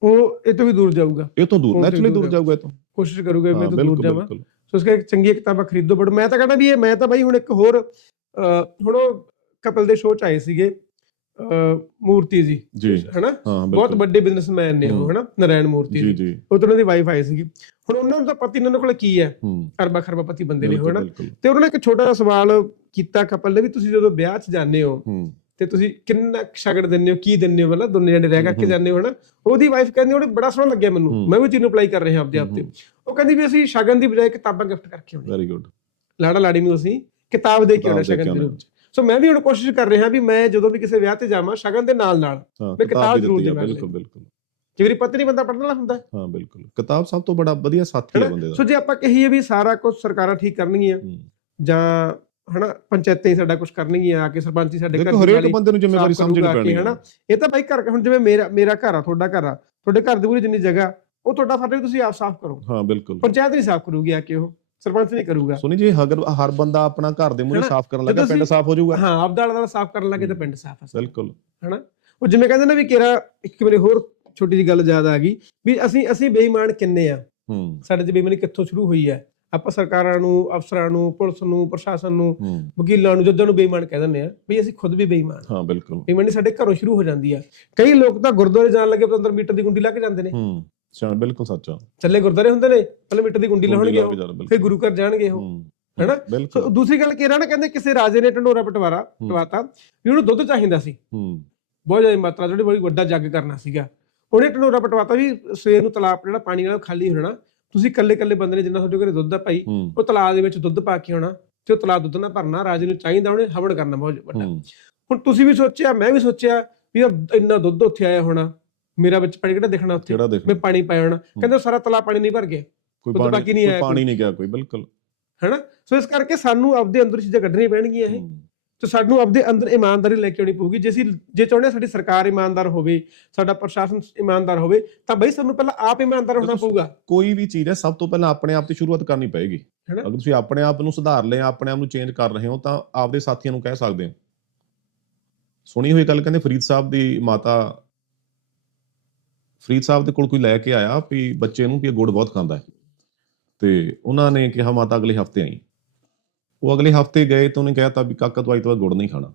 ਉਹ ਇਹ ਤੋਂ ਵੀ ਦੂਰ ਜਾਊਗਾ। ਇਹ ਤੋਂ ਦੂਰ ਨੈਚੁਰਲੀ ਦੂਰ ਜਾਊਗਾ। ਇਹ ਤੋਂ। ਕੋਸ਼ਿਸ਼ ਕਰੂਗਾ ਮੈਂ ਤਾਂ ਦੂਰ ਜਾਵਾਂ। ਸੋ ਇਸ ਕਰਕੇ ਚੰਗੀਆਂ ਕਿਤਾਬਾਂ ਖਰੀਦੋ ਬਟ ਮੈਂ ਤਾਂ ਕਹਿੰਦਾ ਵੀ ਇਹ ਮੈਂ ਤਾਂ ਬਾਈ ਹੁਣ ਇੱਕ ਹੋਰ ਹੁਣ ਉਹ ਕਪਲ ਦੇ ਸ਼ੋਅ ਚ ਆਏ ਸੀਗੇ। ਮੂਰਤੀ ਜੀ। ਜੀ। ਹਨਾ? ਬਹੁਤ ਵੱਡੇ ਬਿਜ਼ਨਸਮੈਨ ਨੇ ਉਹ। ਹਨਾ? ਨਰਾਇਣ ਮੂਰਤੀ ਜੀ ਉਹ ਤੋਂ ਉਹਨਾਂ ਦੀ ਵਾਈਫ ਆਈ ਸੀਗੀ। ਹੁਣ ਉਹਨਾਂ ਨੂੰ ਤਾਂ ਪਤੀ ਇਹਨਾਂ ਕੋਲ ਕੀ ਹੈ? ਅਰਬਾ ਖਰਬਾ ਪਤੀ ਬੰਦੇ ਨੇ ਬਿਲਕੁਲ ਤੇ ਉਹਨਾਂ ਨੇ ਇੱਕ ਛੋਟਾ ਜਿਹਾ ਸਵਾਲ ਕੀਤਾ ਕਪਲ ਨੇ ਵੀ ਤੁਸੀਂ ਜਦੋਂ ਵਿਆਹ 'ਚ ਜਾਂਦੇ ਹੋ ਤੇ ਤੁਸੀਂ ਕਿੰਨਾ ਕੁ ਸ਼ਗਨ ਦਿੰਦੇ ਹੋ ਕੀ ਦਿੰਦੇ ਹੋ? ਮਤਲਬ ਦੋਨੇ ਜਣੇ ਰਹਿ ਹੂੰ। ਜਾਂਦੇ ਹੋ ਹਨਾ? ਉਹਦੀ ਵਾਈਫ ਕਹਿੰਦੀ ਉਹਨੇ ਬੜਾ ਸੋਹਣਾ ਲੱਗਿਆ ਮੈਨੂੰ। ਮੈਂ ਵੀ ਚੀਜ਼ ਨੂੰ ਅਪਲਾਈ ਕਰ ਰਿਹਾ ਆਪਦੇ ਆਪ ਤੇ। ਉਹ ਕਹਿੰਦੀ ਵੀ ਅਸੀਂ ਸ਼ਗਨ ਦੀ ਬਜਾਏ ਕਿਤਾਬਾਂ ਗਿਫਟ ਕਰਕੇ ਆਉਣੇ ਵੈਰੀ ਗੁੱਡ ਲਾੜਾ ਲਾੜੀ ਨੂੰ ਅਸੀਂ ਕਿਤਾਬ ਦੇ ਕੇ ਕਿਤਾਬ ਆਉਣਾ ਦੇ ਕੇ ਸ਼ਗਨ ਦੇ। ਰੂਪ 'ਚ। ਸੋ ਮੈਂ ਵੀ ਹੁਣ ਕੋਸ਼ਿਸ਼ ਕਰ ਰਿਹਾ ਵੀ ਮੈਂ ਜਦੋਂ ਵੀ ਕਿਸੇ ਵਿਆਹ ਤੇ ਜਾਵਾਂ ਸ਼ਗਨ ਦੇ ਨਾਲ ਨਾਲ ਮੈਂ ਕਿਤਾਬ ਜ਼ਰੂਰ ਦੇਵਾਂਗਾ। ਬਿਲਕੁਲ ਬਿਲਕੁਲ। ਕਈ ਵਾਰੀ ਪਤਾ ਨਹੀਂ ਬੰਦਾ ਪੜ੍ਹਨ ਵਾਲਾ ਹੁੰਦਾ ਹਾਂ। ਬਿਲਕੁਲ। ਕਿਤਾਬ ਸਭ ਤੋਂ ਬੜਾ ਵਧੀਆ ਸਾਥੀ ਹੈ ਬੰਦੇ ਦਾ। ਸੋ ਜੇ ਆਪਾਂ ਕਹੀਏ ਵੀ ਸਾਰਾ ਕੁਝ ਸਰਕਾਰਾਂ ਠੀਕ ਕਰਨਗੀਆਂ। ਜਾਂ ਹਨਾ ਪੰਚਾਇਤਾਂ ਹੀ ਸਾਡਾ ਕੁਝ ਕਰਨਗੀਆਂ ਆ ਕੇ ਸਰਪੰਚ ਹੀ ਸਾਡੇ ਘਰ ਹਰੇਕ ਬੰਦੇ ਨੂੰ ਜ਼ਿੰਮੇਵਾਰੀ ਸਮਝਣੀ ਪੈਣੀ ਹੈ ਇਹ ਤਾਂ ਬਾਈ ਘਰ ਹੁਣ ਜਿਵੇਂ ਮੇਰਾ ਮੇਰਾ ਘਰ ਆ ਤੁਹਾਡਾ ਘਰ ਆ ਤੁਹਾਡੇ ਘਰ ਦੀ ਪੂਰੀ ਜਿੰਨੀ ਜਗ੍ਹਾ ਉਹ ਤੁਹਾਡਾ ਫਰਜ਼ ਤੁਸੀਂ ਆਪ ਸਾਫ਼ ਕਰੋ। ਹਾਂ ਬਿਲਕੁਲ। ਪੰਚਾਇਤ ਨਹੀਂ ਸਾਫ਼ ਕਰੂਗੀ ਆ ਕੇ ਉਹ। ਸਰਪੰਚ ਨਹੀਂ ਕਰੂਗਾ। ਸੁਣੀ ਜੀ ਅਗਰ ਹਰ ਬੰਦਾ ਆਪਣਾ ਘਰ ਦੇ ਮੂਹਰੇ ਹਨਾ? ਸਾਫ਼ ਕਰਨ ਲੱਗਾ ਪਿੰਡ ਸਾਫ਼ ਹੋ ਜਾਊਗਾ। ਹਾਂ ਆਪਦਾ ਆਲਾ ਸਾਫ਼ ਕਰਨ ਲੱਗੇ ਤਾਂ ਪਿੰਡ ਸਾਫ਼ ਆ ਬਿਲਕੁਲ। ਉਹ ਜਿਵੇਂ ਕਹਿੰਦੇ ਨੇ ਵੀ ਕਿਰਾ ਇੱਕ ਮੇਰੇ ਹੋਰ ਛੋਟੀ ਜੀ ਗੱਲ ਯਾਦ ਆ ਗਈ ਵੀ ਅਸੀਂ ਅਸੀਂ ਬੇਈਮਾਨ ਕਿੰਨੇ ਆ? ਹੂੰ। ਸਾਡੇ 'ਚ ਬੇਈਮਾਨੀ ਕਿੱਥੋਂ ਸ਼ੁਰੂ ਹੋਈ ਹੈ? ਆਪਾਂ ਸਰਕਾਰਾਂ ਨੂੰ ਅਫਸਰਾਂ ਨੂੰ ਪੁਲਿਸ ਨੂੰ ਪ੍ਰਸ਼ਾਸਨ ਨੂੰ ਵਕੀਲਾਂ ਨੂੰ ਜੱਜਾਂ ਨੂੰ ਬੇਈਮਾਨ ਕਹਿ ਦਿੰਦੇ ਆ ਵੀ ਅਸੀਂ ਖੁਦ ਵੀ ਬੇਈਮਾਨ ਹਾਂ ਬਿਲਕੁਲ। ਬੇਈਮਾਨੀ ਸਾਡੇ ਘਰੋਂ ਸ਼ੁਰੂ ਹੋ ਜਾਂਦੀ ਆ। ਕਈ ਲੋਕ ਤਾਂ ਗੁਰਦੁਆਰੇ ਜਾਣ ਲੱਗੇ ਪਤੰਦਰ ਮੀਟਰ ਦੀ ਗੁੰਡੀ ਲਾ ਕੇ ਜਾਂਦੇ ਨੇ। ਚਾ ਬਿਲਕੁਲ ਸੱਚਾ ਚੱਲੇ ਗੁਰਦੁਆਰੇ ਹੁੰਦੇ ਨੇ ਪਹਿਲੇ ਮੀਟਰ ਦੀ ਗੁੰਡੀ ਲਾਉਣਗੇ ਉਹ ਫਿਰ ਗੁਰੂ ਘਰ ਜਾਣਗੇ ਉਹ ਹੂੰ ਹੈਨਾ? ਬਿਲਕੁਲ। ਸੋ ਦੂਸਰੀ ਗੱਲ ਕੀ ਨਾ ਕਹਿੰਦੇ ਕਿਸੇ ਰਾਜੇ ਨੇ ਢੰਡੋਰਾ ਪਟਵਾਰਾ ਪਟਵਾਤਾ ਵੀ ਉਹਨੂੰ ਦੁੱਧ ਚਾਹੀਦਾ ਸੀ। ਹੂੰ। ਬਹੁਤ ਜ਼ਿਆਦਾ ਮਾਤਰਾ ਜਿਹੜੀ ਬੜੀ ਵੱਡਾ ਜੱਗ ਕਰਨਾ ਸੀਗਾ। ਉਹਨੇ ਢੰਡੋਰਾ ਪਟਵਾਤਾ ਵੀ ਸਵੇਰ ਨੂੰ ਤਲਾਬ ਜਿਹੜਾ ਪਾਣੀ ਨਾਲ ਖਾਲੀ ਹੋ ਜਾਣਾ ਤੁਸੀਂ ਇਕੱਲੇ ਇਕੱਲੇ ਬੰਦੇ ਨੇ ਜਿੰਨਾ ਤੁਹਾਡੇ ਘਰੇ ਦੁੱਧ ਆ ਭਾਈ ਹੂੰ। ਉਹ ਤਲਾਬ ਦੇ ਵਿੱਚ ਦੁੱਧ ਪਾ ਕੇ ਆਉਣਾ ਤੇ ਉਹ ਤਲਾਬ ਦੁੱਧ ਨਾਲ ਭਰਨਾ ਰਾਜੇ ਨੂੰ ਚਾਹੀਦਾ ਉਹਨੇ ਹਵਨ ਕਰਨਾ ਬਹੁਤ ਵੱਡਾ। ਹੂੰ। ਹੁਣ ਤੁਸੀਂ ਵੀ ਸੋਚਿਆ ਮੈਂ ਵੀ ਸੋਚਿਆ ਵੀ ਯਾਰ ਇੰਨਾ ਦੁੱਧ ਉੱਥੇ ਆਇਆ ਹੋਣਾ। ਮੇਰਾ ਵਿੱਚ ਪਾਣੀ ਕਿਹੜਾ ਦਿਖਣਾ ਉੱਥੇ? ਕਿਹੜਾ ਮੈਂ ਪਾਣੀ ਪਾਇਆ ਹੋਣਾ ਕਹਿੰਦੇ ਉਹ ਸਾਰਾ ਤਲਾਬ ਪਾਣੀ ਨਹੀਂ ਭਰ ਗਿਆ। ਕੋਈ ਪਾਣੀ ਬਾਕੀ ਨਹੀਂ ਕੋਈ ਆਇਆ ਪਾਣੀ ਨਹੀਂ ਗਿਆ ਕੋਈ ਬਿਲਕੁਲ। ਹੈਨਾ? ਸੋ ਇਸ ਕਰਕੇ ਸਾਨੂੰ ਆਪਦੇ ਅੰਦਰ ਚੀਜ਼ਾਂ ਕੱਢਣੀਆਂ ਪੈਣਗੀਆਂ ਇਹ। ਤੇ ਸਾਨੂੰ ਆਪਦੇ ਅੰਦਰ ਇਮਾਨਦਾਰੀ ਲੈ ਕੇ ਆਉਣੀ ਪਊਗੀ। ਜੇ ਅਸੀਂ ਜੇ ਚਾਹੁੰਦੇ ਹਾਂ ਸਾਡੀ ਸਰਕਾਰ ਇਮਾਨਦਾਰ ਹੋਵੇ ਸਾਡਾ ਪ੍ਰਸ਼ਾਸਨ ਇਮਾਨਦਾਰ ਹੋਵੇ ਤਾਂ ਬਈ ਸਾਨੂੰ ਪਹਿਲਾਂ ਆਪ ਇਮਾਨਦਾਰ ਹੋਣਾ ਪਊਗਾ। ਕੋਈ ਵੀ ਚੀਜ਼ ਹੈ ਸਭ ਤੋਂ ਪਹਿਲਾਂ ਆਪਣੇ ਆਪ ਤੋਂ ਸ਼ੁਰੂਆਤ ਕਰਨੀ ਪਏਗੀ। ਹੈਨਾ? ਅਗਰ ਤੁਸੀਂ ਆਪਣੇ ਆਪ ਨੂੰ ਸੁਧਾਰ ਲਿਆ ਆਪਣੇ ਆਪ ਨੂੰ ਚੇਂਜ ਕਰ ਰਹੇ ਹੋ ਤਾਂ ਆਪਦੇ ਸਾਥੀਆਂ ਨੂੰ ਕਹਿ ਸਕਦੇ ਹੋ। ਸੁਣੀ ਹੋਈ ਗੱਲ ਕਹਿੰਦੇ ਫਰੀਦ ਸਾਹਿਬ ਦੀ ਮਾਤਾ ਫਰੀਦ ਸਾਹਿਬ ਦੇ ਕੋਲ ਕੋਈ ਲੈ ਕੇ ਆਇਆ ਵੀ ਬੱਚੇ ਨੂੰ ਵੀ ਇਹ ਗੁੜ ਬਹੁਤ ਖਾਂਦਾ ਹੈ। ਤੇ ਉਹਨਾਂ ਨੇ ਕਿਹਾ ਮਾਤਾ ਅਗਲੇ ਹਫ਼ਤੇ ਆਈ। ਉਹ ਅਗਲੇ ਹਫ਼ਤੇ ਗਏ ਤਾਂ ਉਹਨੇ ਕਹਿਤਾ ਵੀ ਕਾਕਾ ਤੂੰ ਅੱਜ ਤੋਂ ਗੁੜ ਨਹੀਂ ਖਾਣਾ।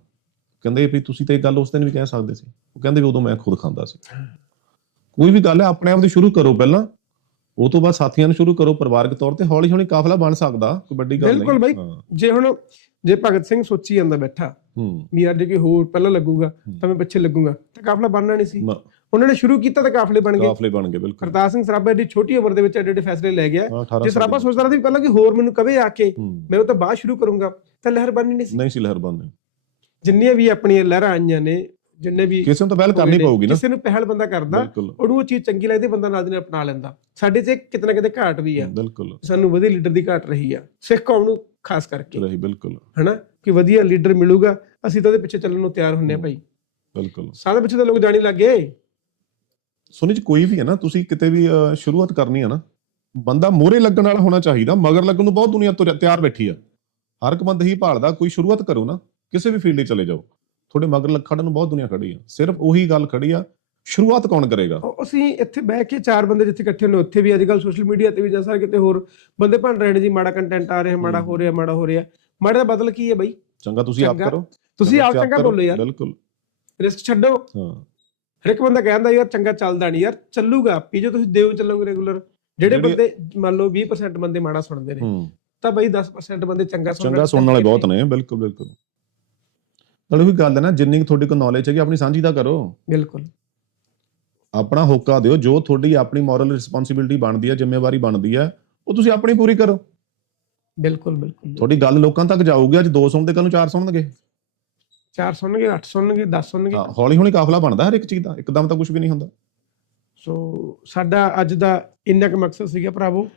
ਕਹਿੰਦੇ ਵੀ ਤੁਸੀਂ ਤੇ ਇਹ ਗੱਲ ਉਸ ਦਿਨ ਵੀ ਕਹਿ ਸਕਦੇ ਸੀ। ਉਹ ਕਹਿੰਦੇ ਵੀ ਉਦੋਂ ਮੈਂ ਖੁਦ ਖਾਂਦਾ ਸੀ। ਕੋਈ ਵੀ ਗੱਲ ਹੈ ਆਪਣੇ ਆਪ ਦੀ ਸ਼ੁਰੂ ਕਰੋ ਪਹਿਲਾਂ। ਉਹ ਤੋਂ ਬਾਅਦ ਸਾਥੀਆਂ ਨੂੰ ਸ਼ੁਰੂ ਕਰੋ ਪਰਿਵਾਰਕ ਤੌਰ ਤੇ। ਹੌਲੀ ਹੌਲੀ ਕਾਫਲਾ ਬਣ ਸਕਦਾ ਕੋਈ ਵੱਡੀ ਗੱਲ ਨਹੀਂ। ਬਿਲਕੁਲ ਬਾਈ। ਜੇ ਹੁਣ ਜੇ ਭਗਤ ਸਿੰਘ ਸੋਚੀ ਜਾਂਦਾ ਬੈਠਾ ਹੂੰ। ਵੀ ਯਾਰ ਜੇ ਕੋਈ ਹੋਰ ਪਹਿਲਾਂ ਲੱਗੂਗਾ। ਤਾਂ ਮੈਂ ਪਿੱਛੇ ਲੱਗੂਗਾ ਤਾਂ ਕਾਫਲਾ ਬਣਨਾ ਨਹੀਂ ਸੀ। ਉਹਨਾਂ ਨੇ ਸ਼ੁਰੂ ਕੀਤਾ ਤਾਂ ਕਾਫਲੇ ਬਣ ਗਏ। ਕਾਫਲੇ ਬਣ ਗਏ ਬਿਲਕੁਲ। ਕਰਤਾਰ ਸਿੰਘ ਸਰਾਭਾ ਦੀ ਛੋਟੀ ਉਮਰ ਦੇ ਵਿੱਚ ਐਡੇ ਐਡੇ ਫੈਸਲੇ ਲੈ ਗਿਆ। ਹਾਂ, 18 ਜੇ ਸਰਾਭਾ ਸੋਚਦਾ ਸੀ ਪਹਿਲਾਂ ਕਿ ਹੋਰ ਮੈਨੂੰ ਕਵੇ ਆ ਕੇ ਹੂੰ, ਮੈਂ ਉਹ ਤਾਂ ਬਾਅਦ ਸ਼ੁਰੂ ਕਰੂੰਗਾ। ਤਾਂ ਲਹਿਰ ਬਣਨੀ ਨਹੀਂ ਸੀ। ਨਹੀਂ ਸੀ ਲਹਿਰ ਬਣਨੀ। ਜਿੰਨੀਆਂ ਵੀ ਆਪਣੀਆਂ ਲਹਿਰਾਂ ਆਈਆਂ ਨੇ ਜਿੰਨੇ ਵੀ ਕਿਸੇ ਨੂੰ ਤਾਂ ਪਹਿਲ ਕਰਨੀ ਨੇ, ਪਊਗੀ ਨਾ। ਕਿਸੇ ਨੂੰ ਪਹਿਲ ਬੰਦਾ ਕਰਦਾ ਬਿਲਕੁਲ। ਉਹਨੂੰ ਉਹ ਚੀਜ਼ ਚੰਗੀ ਲੱਗਦੀ ਬੰਦਾ ਨਾਲ ਦੀ ਨਾਲ ਅਪਣਾ ਲੈਂਦਾ। ਸਾਡੇ 'ਚ ਕਿਤੇ ਨਾ ਕਿਤੇ ਘਾਟ ਵੀ ਆ। ਬਿਲਕੁਲ। ਸਾਨੂੰ ਵਧੀਆ ਲੀਡਰ ਦੀ ਘਾਟ ਰਹੀ ਆ ਸਿੱਖ ਕੌਮ ਨੂੰ ਖਾਸ ਕਰਕੇ। ਰਹੀ ਬਿਲਕੁਲ। ਹਨਾ? ਕਿ ਵਧੀਆ ਲੀਡਰ ਮਿਲੂਗਾ ਅਸੀਂ ਤਾਂ ਉਹਦੇ ਪਿੱਛੇ ਚੱਲਣ ਨੂੰ ਤਿਆਰ ਹੁੰਨੇ ਆ ਭਾਈ। ਬਿਲਕੁਲ। ਸਾਰੇ ਪਿੱਛੇ ਤਾਂ ਲੋਕ ਜਾਣੀ ਲੱਗੇ ਸੁਣੀ ਚ ਕੋਈ ਵੀ ਹੈ ਨਾ ਤੁਸੀਂ ਕਿਤੇ ਵੀ ਸ਼ੁਰੂਆਤ ਕਰਨੀ ਹੈ ਨਾ ਬੰਦਾ ਮੋਹਰੇ ਲੱਗਣ ਵਾਲਾ ਹੋਣਾ ਚਾਹੀਦਾ ਮਗਰ ਲੱਗਣ ਨੂੰ ਬਹੁਤ ਦੁਨੀਆ ਤਿਆਰ ਬੈਠੀ ਆ। ਹਰ ਇੱਕ ਬੰਦਾ ਹੀ ਭਾਲਦਾ ਕੋਈ ਸ਼ੁਰੂਆਤ ਕਰੋ ਨਾ ਕਿਸੇ ਵੀ ਫੀਲਡ 'ਚ ਚਲੇ ਜਾਓ। ਤੁਹਾਡੇ ਮਗਰ ਲੱਗ ਖੜਨ ਨੂੰ ਬਹੁਤ ਦੁਨੀਆ ਖੜੀ ਆ। ਸਿਰਫ ਉਹੀ ਗੱਲ ਖੜੀ ਆ ਸ਼ੁਰੂਆਤ ਕੌਣ ਕਰੇਗਾ? ਅਸੀਂ ਇੱਥੇ ਬਹਿ ਕੇ ਚਾਰ ਬੰਦੇ ਜਿੱਥੇ ਇਕੱਠੇ ਹੁੰਦੇ ਉੱਥੇ ਵੀ ਅੱਜ ਕੱਲ ਸੋਸ਼ਲ ਮੀਡੀਆ ਤੇ ਵੀ ਜਾਂ ਸਾਰੇ ਕਿਤੇ ਹੋਰ ਬੰਦੇ ਭੰਡ ਰਹੇ ਨੇ ਜੀ ਮਾੜਾ ਕੰਟੈਂਟ ਆ ਰਿਹਾ ਮਾੜਾ। ਹੋ ਰਿਹਾ ਮਾੜਾ ਹੋ ਰਿਹਾ। ਮਾੜੇ ਦਾ ਬਦਲ ਕੀ ਹੈ ਬਈ? ਚੰਗਾ ਤੁਸੀਂ ਆਪ। ਕਰੋ। ਤੁਸੀਂ ਆਪ ਚੰਗਾ ਬੋਲੋ ਯਾਰ। ਬਿਲਕੁਲ। ਰਿਸਕ ਛੱਡੋ। ਹਾਂ। ਹਰ ਇੱਕ ਬੰਦਾ ਕਹਿੰਦਾ ਯਾਰ ਚੰਗਾ ਚੱਲਦਾ ਨਹੀਂ ਯਾਰ ਚੱਲੂਗਾ ਆਪੀ ਜੇ ਤੁਸੀਂ ਦੇਵ ਚੱਲੋਗੇ ਰੈਗੂਲਰ ਜਿਹੜੇ ਬੰਦੇ ਮੰਨ ਲਓ 20% ਬੰਦੇ ਮਾੜਾ ਸੁਣਦੇ ਨੇ ਤਾਂ ਬਈ 10% ਬੰਦੇ ਚੰਗਾ ਸੁਣਨ ਚੰਗਾ ਸੁਣਨ ਵਾਲੇ ਬਹੁਤ ਨੇ ਬਿਲਕੁਲ ਬਿਲਕੁਲ। ਨਾਲੇ ਵੀ ਗੱਲ ਹੈ ਨਾ ਜਿੰਨੀ ਤੁਹਾਡੇ ਕੋਲ ਨੌਲੇਜ ਹੈਗੀ ਆਪਣੀ ਸਾਂਝੀ ਦਾ ਕਰੋ। ਬਿਲਕੁਲ। ਆਪਣਾ ਹੋਕਾ ਦਿਓ ਜੋ ਤੁਹਾਡੀ ਆਪਣੀ ਮੋਰਲ ਰਿਸਪੌਂਸਿਬਿਲਟੀ ਬਣਦੀ ਹੈ ਜ਼ਿੰਮੇਵਾਰੀ ਬਣਦੀ ਹੈ ਉਹ ਤੁਸੀਂ ਆਪਣੀ ਪੂਰੀ ਕਰੋ। ਬਿਲਕੁਲ ਬਿਲਕੁਲ। ਤੁਹਾਡੀ ਗੱਲ ਲੋਕਾਂ ਤੱਕ ਜਾਊਗੀ ਅੱਜ ਦੋ ਸੁਣਦੇ ਕੱਲ ਨੂੰ ਚਾਰ ਸੁਣਨਗੇ। ਚਾਰ ਸੁਣਨਗੇ 8 ਸੁਣਨਗੇ 10 ਸੁਣਨਗੇ। ਹਾਂ, ਹੌਲੀ ਹੌਲੀ ਕਾਫਲਾ ਬਣਦਾ ਹਰ ਇੱਕ ਚੀਜ਼ ਦਾ ਇੱਕਦਮ ਤਾਂ ਕੁਝ ਵੀ ਨਹੀਂ ਹੁੰਦਾ। ਸੋ ਸਾਡਾ ਅੱਜ ਦਾ ਇੰਨਾ ਕੁ ਮਕਸਦ ਸੀਗਾ ਭਰਾਵੋ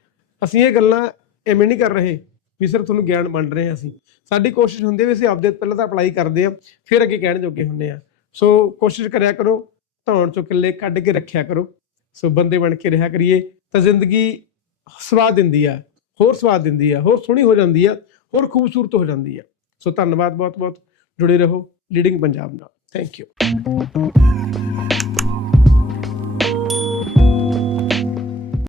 ਅਸੀਂ ਇਹ ਗੱਲਾਂ ਐਵੇਂ ਨਹੀਂ ਕਰ ਰਹੇ ਵੀ ਸਿਰਫ ਤੁਹਾਨੂੰ ਗਿਆਨ ਵੰਡ ਰਹੇ ਹਾਂ ਅਸੀਂ। ਸਾਡੀ ਕੋਸ਼ਿਸ਼ ਹੁੰਦੀ ਹੈ ਵੀ ਅਸੀਂ ਆਪਦੇ ਪਹਿਲਾਂ ਤਾਂ ਅਪਲਾਈ ਕਰਦੇ ਹਾਂ ਫਿਰ ਅੱਗੇ ਕਹਿਣ ਜੋਗੇ ਹੁੰਦੇ ਆ ਸੋ ਕੋਸ਼ਿਸ਼ ਕਰਿਆ ਕਰੋ ਧੌਣ ਚੋਂ ਕਿੱਲੇ ਕੱਢ ਕੇ ਰੱਖਿਆ ਕਰੋ। ਸੋ ਬੰਦੇ ਬਣ ਕੇ ਰਿਹਾ ਕਰੀਏ ਤਾਂ ਜ਼ਿੰਦਗੀ ਸਵਾਦ ਦਿੰਦੀ ਆ ਹੋਰ ਸਵਾਦ ਦਿੰਦੀ ਆ ਹੋਰ ਸੋਹਣੀ ਹੋ ਜਾਂਦੀ ਆ ਹੋਰ ਖੂਬਸੂਰਤ ਹੋ ਜਾਂਦੀ ਆ। ਸੋ ਧੰਨਵਾਦ ਬਹੁਤ ਬਹੁਤ ਜੁੜੇ ਰਹੋ ਲੀਡਿੰਗ ਪੰਜਾਬ ਨਾਲ। Thank you